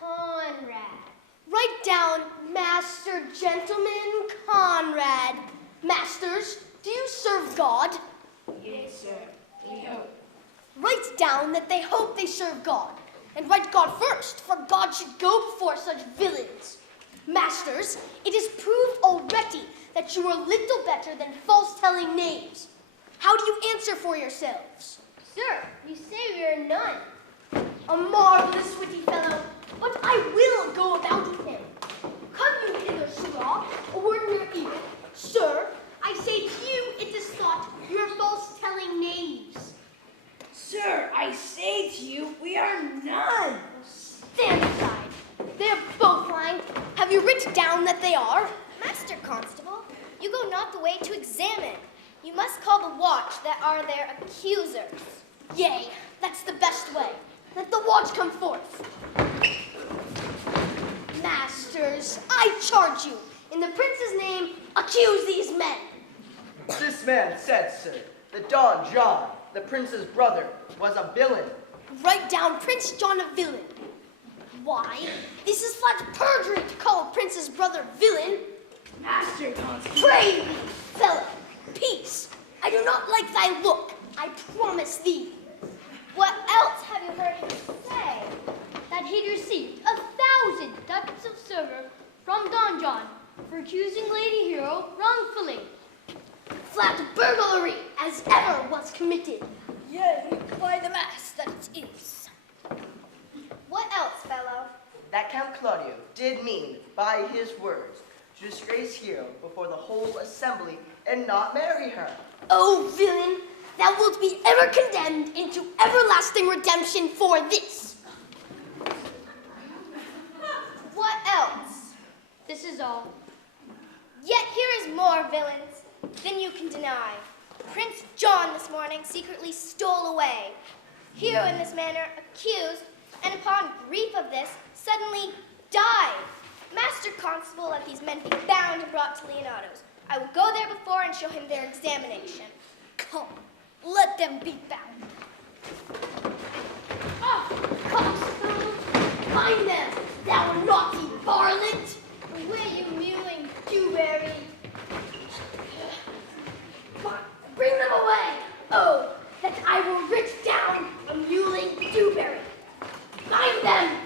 Conrad. Write down Master Gentleman Conrad. Masters, do you serve God? Yes, sir. We hope. Write down that they hope they serve God. And write God first, for God should go before such villains. Masters, it is proved already that you are little better than false-telling knaves. How do you answer for yourselves? Sir, you say we are none. A marvelous witty fellow, but I will go about with him. Come you hither, Sirrah, a word in your ear. Sir, I say to you, it is thought you are false-telling knaves. Sir, I say to you, we are none. Stand aside. They are both lying. Have you written down that they are? Master Constable, you go not the way to examine. You must call the watch that are their accusers. Yea, that's the best way. Let the watch come forth. Masters, I charge you, in the prince's name, accuse these men. This man said, sir, that Don John, the prince's brother, was a villain. Write down Prince John a villain. Why? This is flat perjury to call a prince's brother villain. Master Constable. Pray thee, fellow, peace. I do not like thy look, I promise thee. What else have you heard him say? That he'd received 1,000 ducats of silver from Don John for accusing Lady Hero wrongfully. Flat burglary as ever was committed. Yea, by the mass that it is. What else, fellow? That Count Claudio did mean, by his words, to disgrace Hero before the whole assembly and not marry her. O villain, thou wilt be ever condemned into everlasting redemption for this. What else? This is all. Yet here is more, villains, than you can deny. Prince John this morning secretly stole away. Hero in this manner accused, and upon grief of this, suddenly died. Master Constable, let these men be bound and brought to Leonato's. I will go there before and show him their examination. Come, let them be bound. Ah, Constable, find them, thou naughty varlet. Away, you mewing dewberry. Bring them away. Oh, that I will writ down a mewling dewberry. Find them.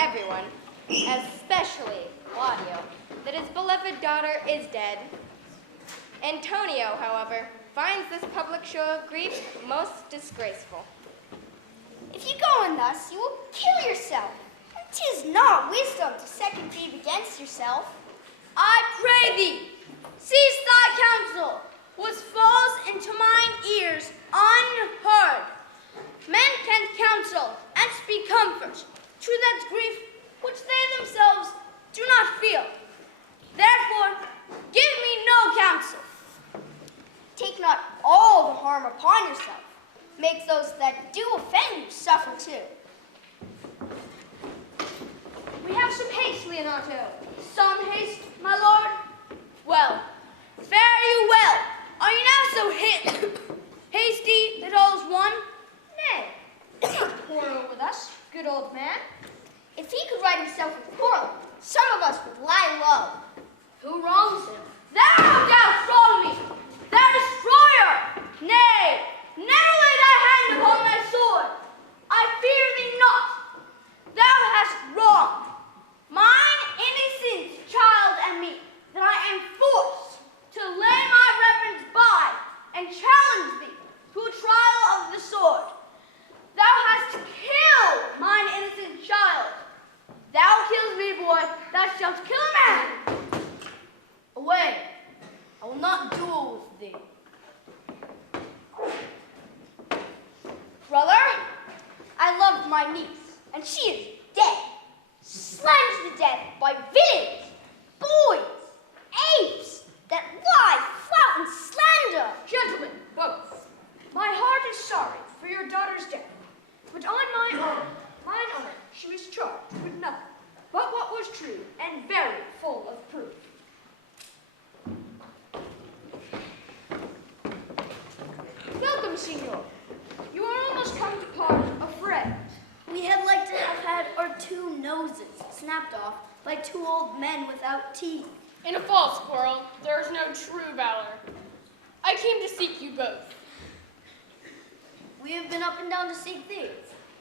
everyone, especially Claudio, that his beloved daughter is dead. Antonio, however, finds this public show of grief most disgraceful. If you go on thus, you will kill yourself. And 'tis not wisdom to second grieve against yourself. I pray thee, cease thy counsel, which falls into mine ears unheard. Men can counsel and speak comfort to that grief which they themselves do not feel. Therefore, give me no counsel. Take not all the harm upon yourself. Make those that do offend you suffer too. We have some haste, Leonato. Some haste, my lord? Well, fare you well. Are you now so hasty that all is one? Nay, don't quarrel with us, good old man. If he could write himself a quarrel, some of us would lie low. Who wrongs him? Thou dost wrong me, thou destroyer! Nay, never lay thy hand upon thy sword. I fear thee not. Thou hast wronged mine innocent child and me, that I am forced to lay my reverence by and challenge thee to a trial of the sword. Thou hast killed mine innocent child. Thou kills me, boy, thou shalt kill a man. Away, I will not duel with thee. Brother, I loved my niece, and she is dead. Slain to death by villains, boys, apes, that lie, flout, and slander. Gentlemen, both, my heart is sorry for your daughter's death, but on mine honor, she was charged with nothing but what was true and very full of proof. Welcome, Signor. You are almost come to part a friend. We had like to have had our two noses snapped off by two old men without teeth. In a false quarrel, there is no true valor. I came to seek you both. We have been up and down to seek thee,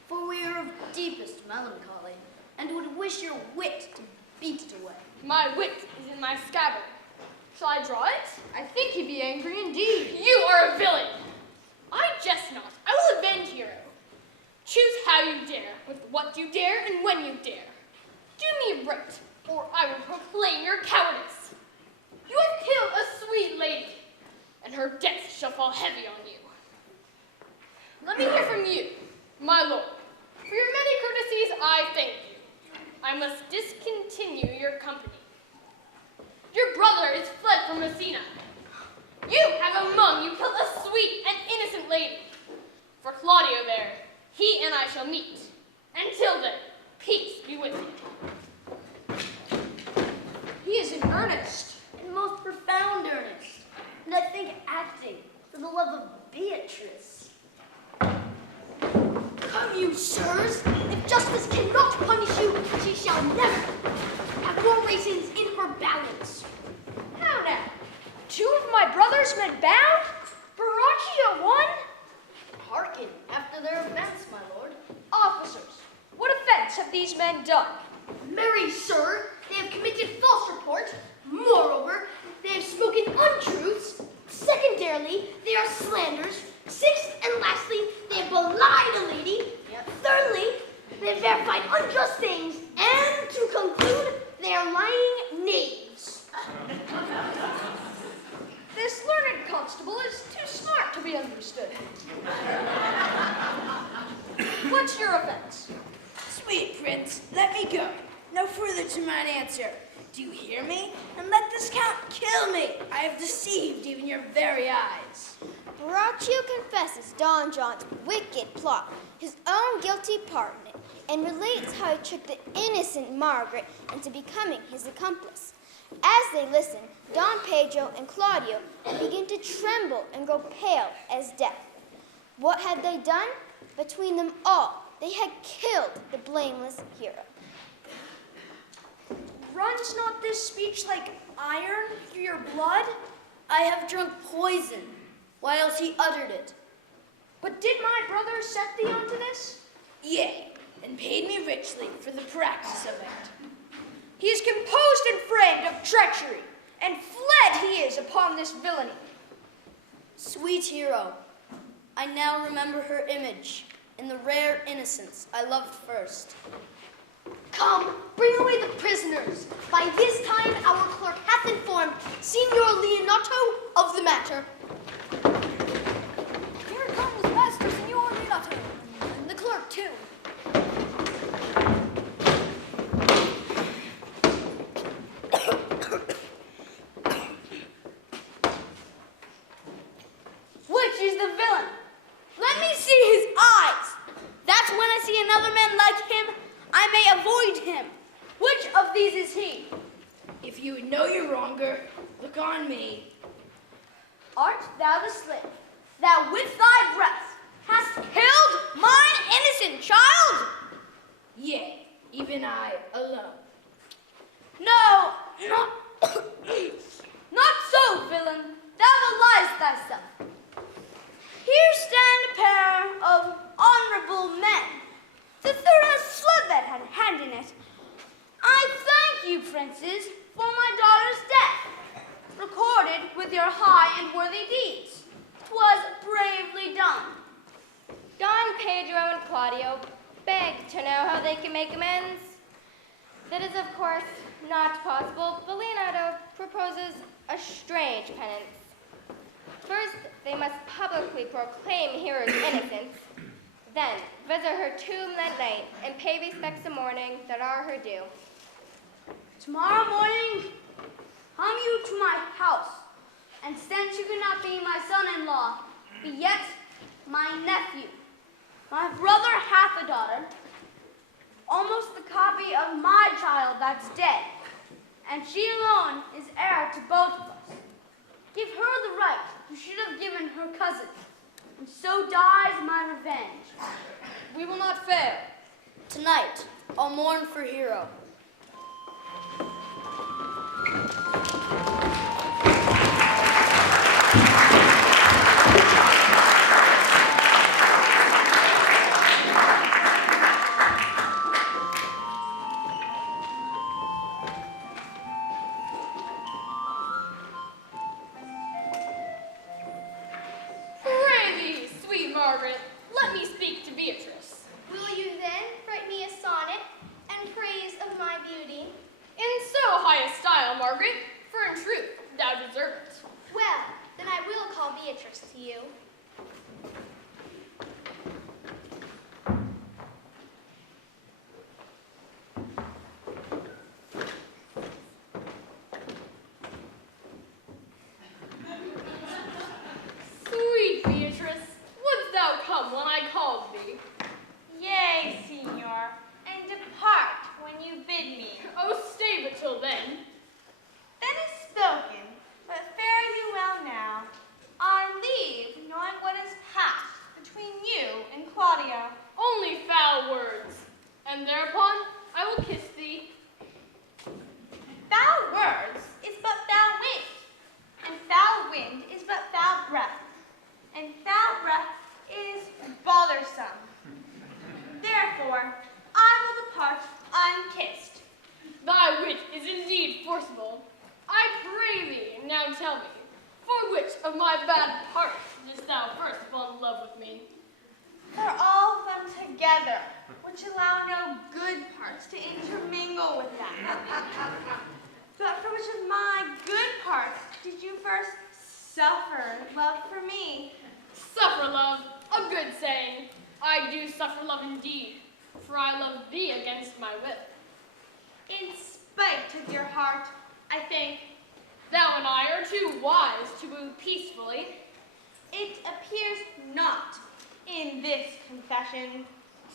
for we are of deepest melancholy, and would wish your wit to beat it away. My wit is in my scabbard. Shall I draw it? I think he'd be angry indeed. You are a villain. I jest not. I will avenge Hero. Choose how you dare, with what you dare, and when you dare. Do me right, or I will proclaim your cowardice. You have killed a sweet lady, and her death shall fall heavy on you. Let me hear from you, my lord. For your many courtesies, I thank you. I must discontinue your company. Your brother is fled from Messina. You have among you killed a sweet and innocent lady. For Claudio there, he and I shall meet. Until then, peace be with you. He is in earnest. In most profound earnest, and I think acting for the love of Beatrice. Come you, sirs. If justice cannot punish you, she shall never have more raisins in her balance. How now? Two of my brothers men bound? Baraccio one? Hearken after their offense, my lord. Officers, what offense have these men done? Marry, sir, they have committed false report. Moreover, they have spoken untruths. Secondarily, they are slanders. Sixth and lastly, they have belied a lady. Thirdly, they have verified unjust things. And to conclude, they are lying knaves. This learned constable is too smart to be understood. What's your offense? Sweet prince, let me go. No further to mine answer. Do you hear me? And let this count kill me. I have deceived even your very eyes. Baraccio confesses Don John's wicked plot, his own guilty part in it, and relates how he tricked the innocent Margaret into becoming his accomplice. As they listen, Don Pedro and Claudio begin to tremble and grow pale as death. What had they done? Between them all, they had killed the blameless hero. Runs not this speech like iron through your blood? I have drunk poison, whilst he uttered it. But did my brother set thee onto this? Yea, and paid me richly for the practice of it. He is composed and framed of treachery, and fled he is upon this villainy. Sweet hero, I now remember her image in the rare innocence I loved first. Come, bring away the prisoners. By this time our clerk hath informed Signor Leonato of the matter. Here comes Master Signor Leonato, and the clerk too. Which is the villain? Let me see his eyes. That's when I see another man like him, I may avoid him. Which of these is he? If you would know your wronger, look on me. Art thou the slave, that with thy breath hast killed mine innocent child? Yea, even I alone. No, not so, villain. Thou beliest thyself. Here stand a pair of honorable men. The third has fled that had hand in it. I thank you, princes, for my daughter's death, recorded with your high and worthy deeds. 'Twas bravely done. Don Pedro and Claudio beg to know how they can make amends. That is, of course, not possible, but Leonato proposes a strange penance. First, they must publicly proclaim Hero's innocence, then visit her tomb that night and pay respects a mourning that are her due. Tomorrow morning, come you to my house, and since you cannot be my son-in-law, be yet my nephew. My brother hath a daughter, almost the copy of my child that's dead, and she alone is heir to both of us. Give her the right you should have given her cousin, and so dies my revenge. We will not fail. Tonight, I'll mourn for Hero. Pray thee, sweet Margaret, let me speak to Beatrice. Will you then write me a sonnet and praise of my beauty? In so high a style, Margaret, for in truth thou deserve it. Well, then I will call Beatrice to you. Sweet Beatrice, wouldst thou come when I called thee? Yea, Signor, and depart when you bid me. Oh, stay but till then. That is spoken, but fare you well now. On leave, knowing what has passed between you and Claudio. Only foul words, and thereupon I will kiss thee. Foul words is but foul wind, and foul wind is but foul breath, and foul breath is bothersome. Therefore, I will depart unkissed. Thy wit is indeed forcible. I pray thee, now tell me, for which of my bad parts didst thou first fall in love with me? For all of them together, which allow no good parts to intermingle with them. But for which of my good parts did you first suffer love for me? Suffer love, a good saying. I do suffer love indeed, for I love thee against my will. In spite of your heart, I think. Thou and I are too wise to woo peacefully. It appears not in this confession.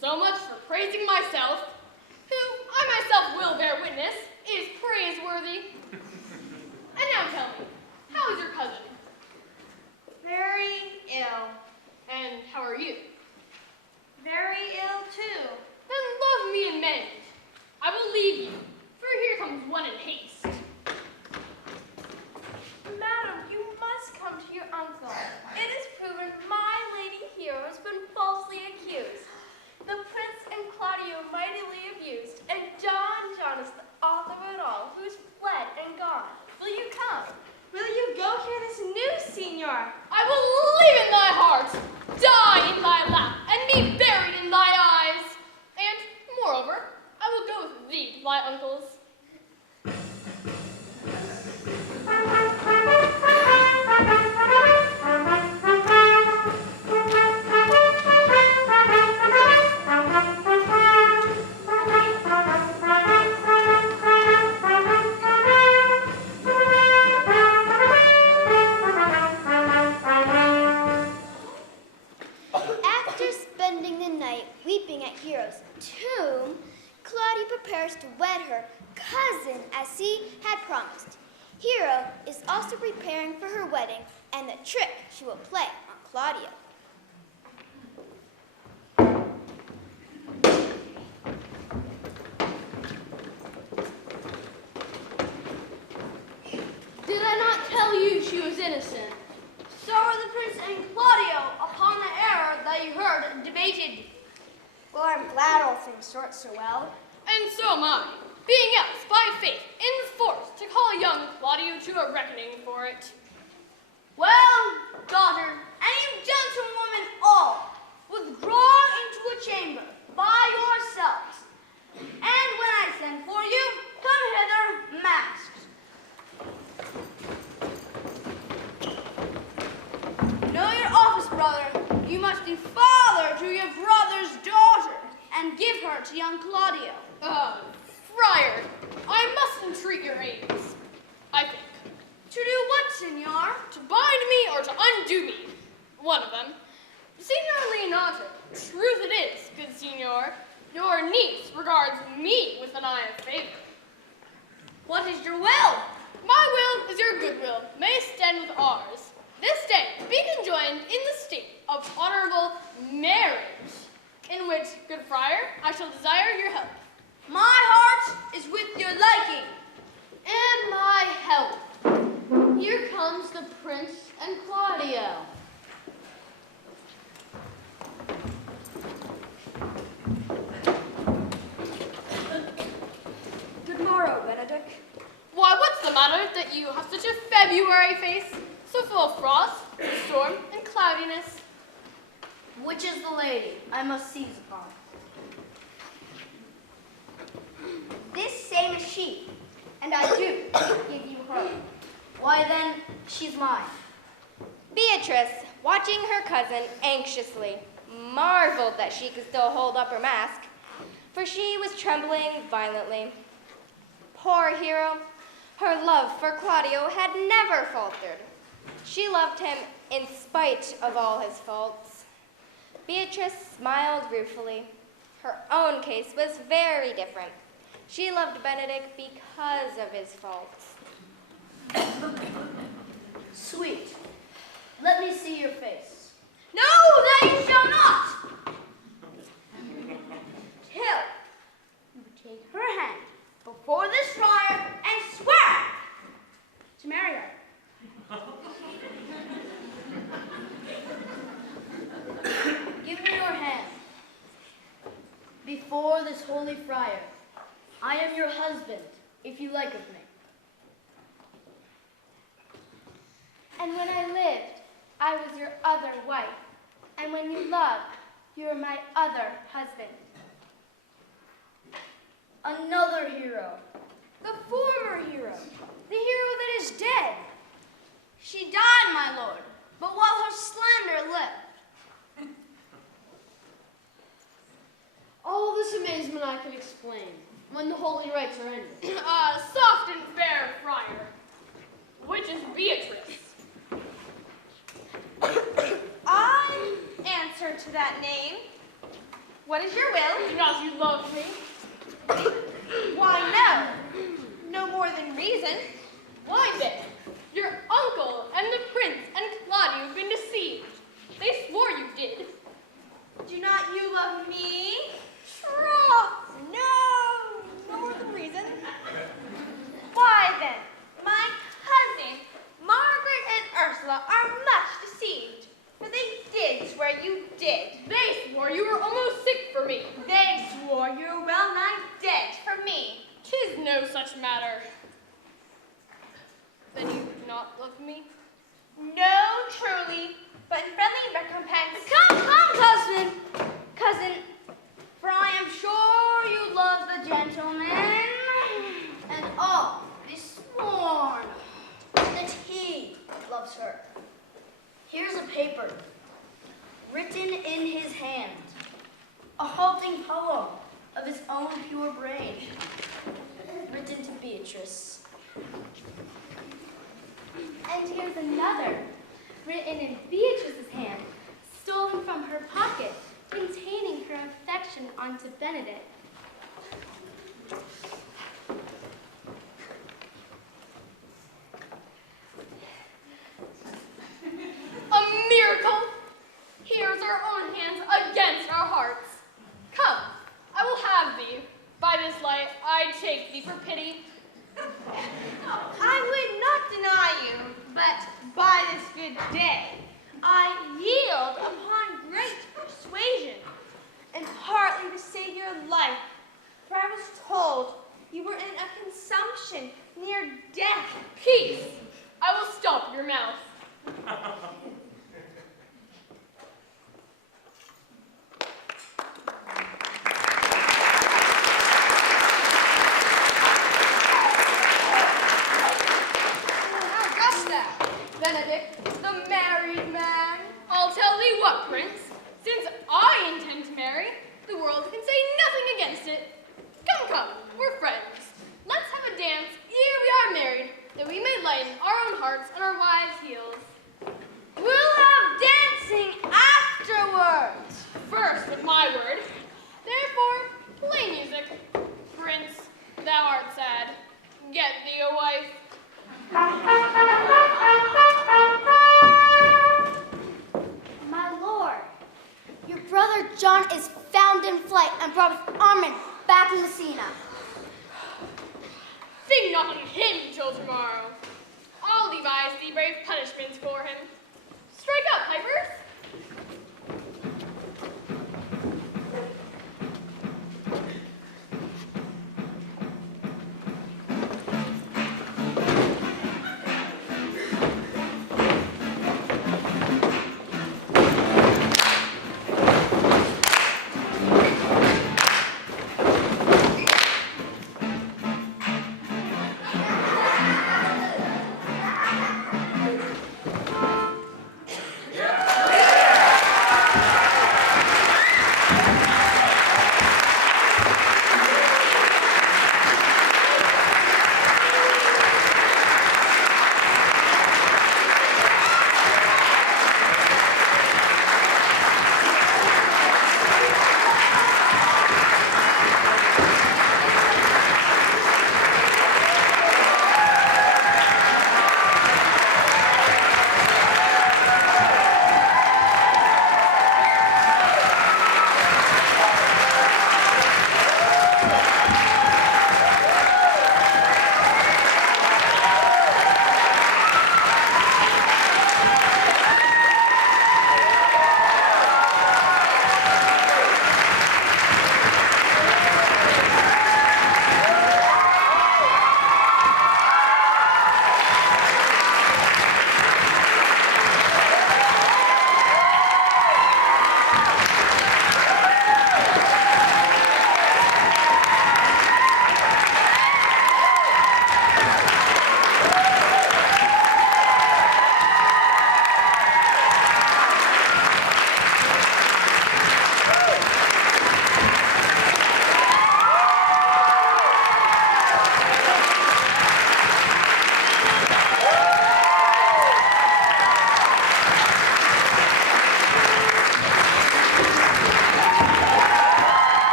So much for praising myself, who, I myself will bear witness, is praiseworthy. And now tell me, how is your cousin? Very ill. And how are you? Very ill too. Then love me and mend. I will leave you, for here comes one in haste. Madam, you must come to your uncle. It is proven my lady hero has been falsely accused. The prince and Claudio my uncles. After spending the night weeping at Hero's tomb, Claudia prepares to wed her cousin as he had promised. Hero is also preparing for her wedding and the trick she will play on Claudia. Did I not tell you she was innocent? So are the prince and Claudio upon the error that you heard debated. Well, I'm glad all things sort so well. And so am I, being else by faith enforced to call young Claudio to a reckoning for it. Well, daughter, and you gentlewomen all, withdraw into a chamber by yourselves. And when I send for you, come hither masked. Know your office, brother. You must be father to your brother's daughter and give her to young Claudio. Friar, I must entreat your aids, I think. To do what, senor? To bind me or to undo me. One of them. Signor Leonato, truth it is, good signor, your niece regards me with an eye of favor. What is your will? My will is your good will, may stand with ours. This day be conjoined in the state of honorable marriage, in which, good friar, I shall desire your help. My heart is with your liking. And my help. Here comes the prince and Claudio. Good morrow, Benedict. Why, what's the matter that you have such a February face, so full of frost, storm, and cloudiness? Which is the lady I must seize upon? This same is she, and I do give you her. Why then, she's mine. Beatrice, watching her cousin anxiously, marveled that she could still hold up her mask, for she was trembling violently. Poor Hero, her love for Claudio had never faltered. She loved him in spite of all his faults. Beatrice smiled ruefully. Her own case was very different. She loved Benedict because of his faults. Sweet, let me see your face. No, that you shall not. Till you take her hand before this friar and swear to marry her. Give me your hand. Before this holy friar, I am your husband, if you like of me. And when I lived, I was your other wife. And when you loved, you were my other husband. Another hero. The former hero, the hero that is dead. She died, my lord, but while her slander lived. All this amazement I can explain when the holy rites are ended. Soft and fair friar, which is Beatrice. I answer to that name. What is your will? Do not you love me? Why, no. No more than reason. Why then? Your uncle and the prince and Claudio have been deceived. They swore you did. Do not you love me? Troth, no. No more than reason. Why then, my cousin, Margaret and Ursula are much deceived, for they did swear you did. They swore you were almost sick for me. They swore you were well nigh dead for me. 'Tis no such matter. Then you do not love me? No, truly, but in friendly recompense. Come, cousin, for I am sure you love the gentleman. all be sworn that he loves her. Here's a paper, written in his hand, a halting poem of his own pure brain, written to Beatrice. And here's another, written in Beatrice's hand, stolen from her pocket, containing her affection onto Benedict. A miracle! Here's our own hands against our hearts. Come, I will have thee. By this light, I take thee for pity. I would not deny you, but by this good day, I yield upon great persuasion, and partly to save your life, for I was told you were in a consumption near death. Peace! I will stop your mouth. Benedict, the married man. I'll tell thee what, Prince. Since I intend to marry, the world can say nothing against it. Come, come, we're friends. Let's have a dance ere we are married, that we may lighten our own hearts and our wives' heels. We'll have dancing afterwards. First with my word. Therefore, play music. Prince, thou art sad. Get thee a wife. My lord, your brother John is found in flight and brought with Armand back to Messina. Think not on him till tomorrow. I'll devise thee brave punishments for him. Strike up, pipers!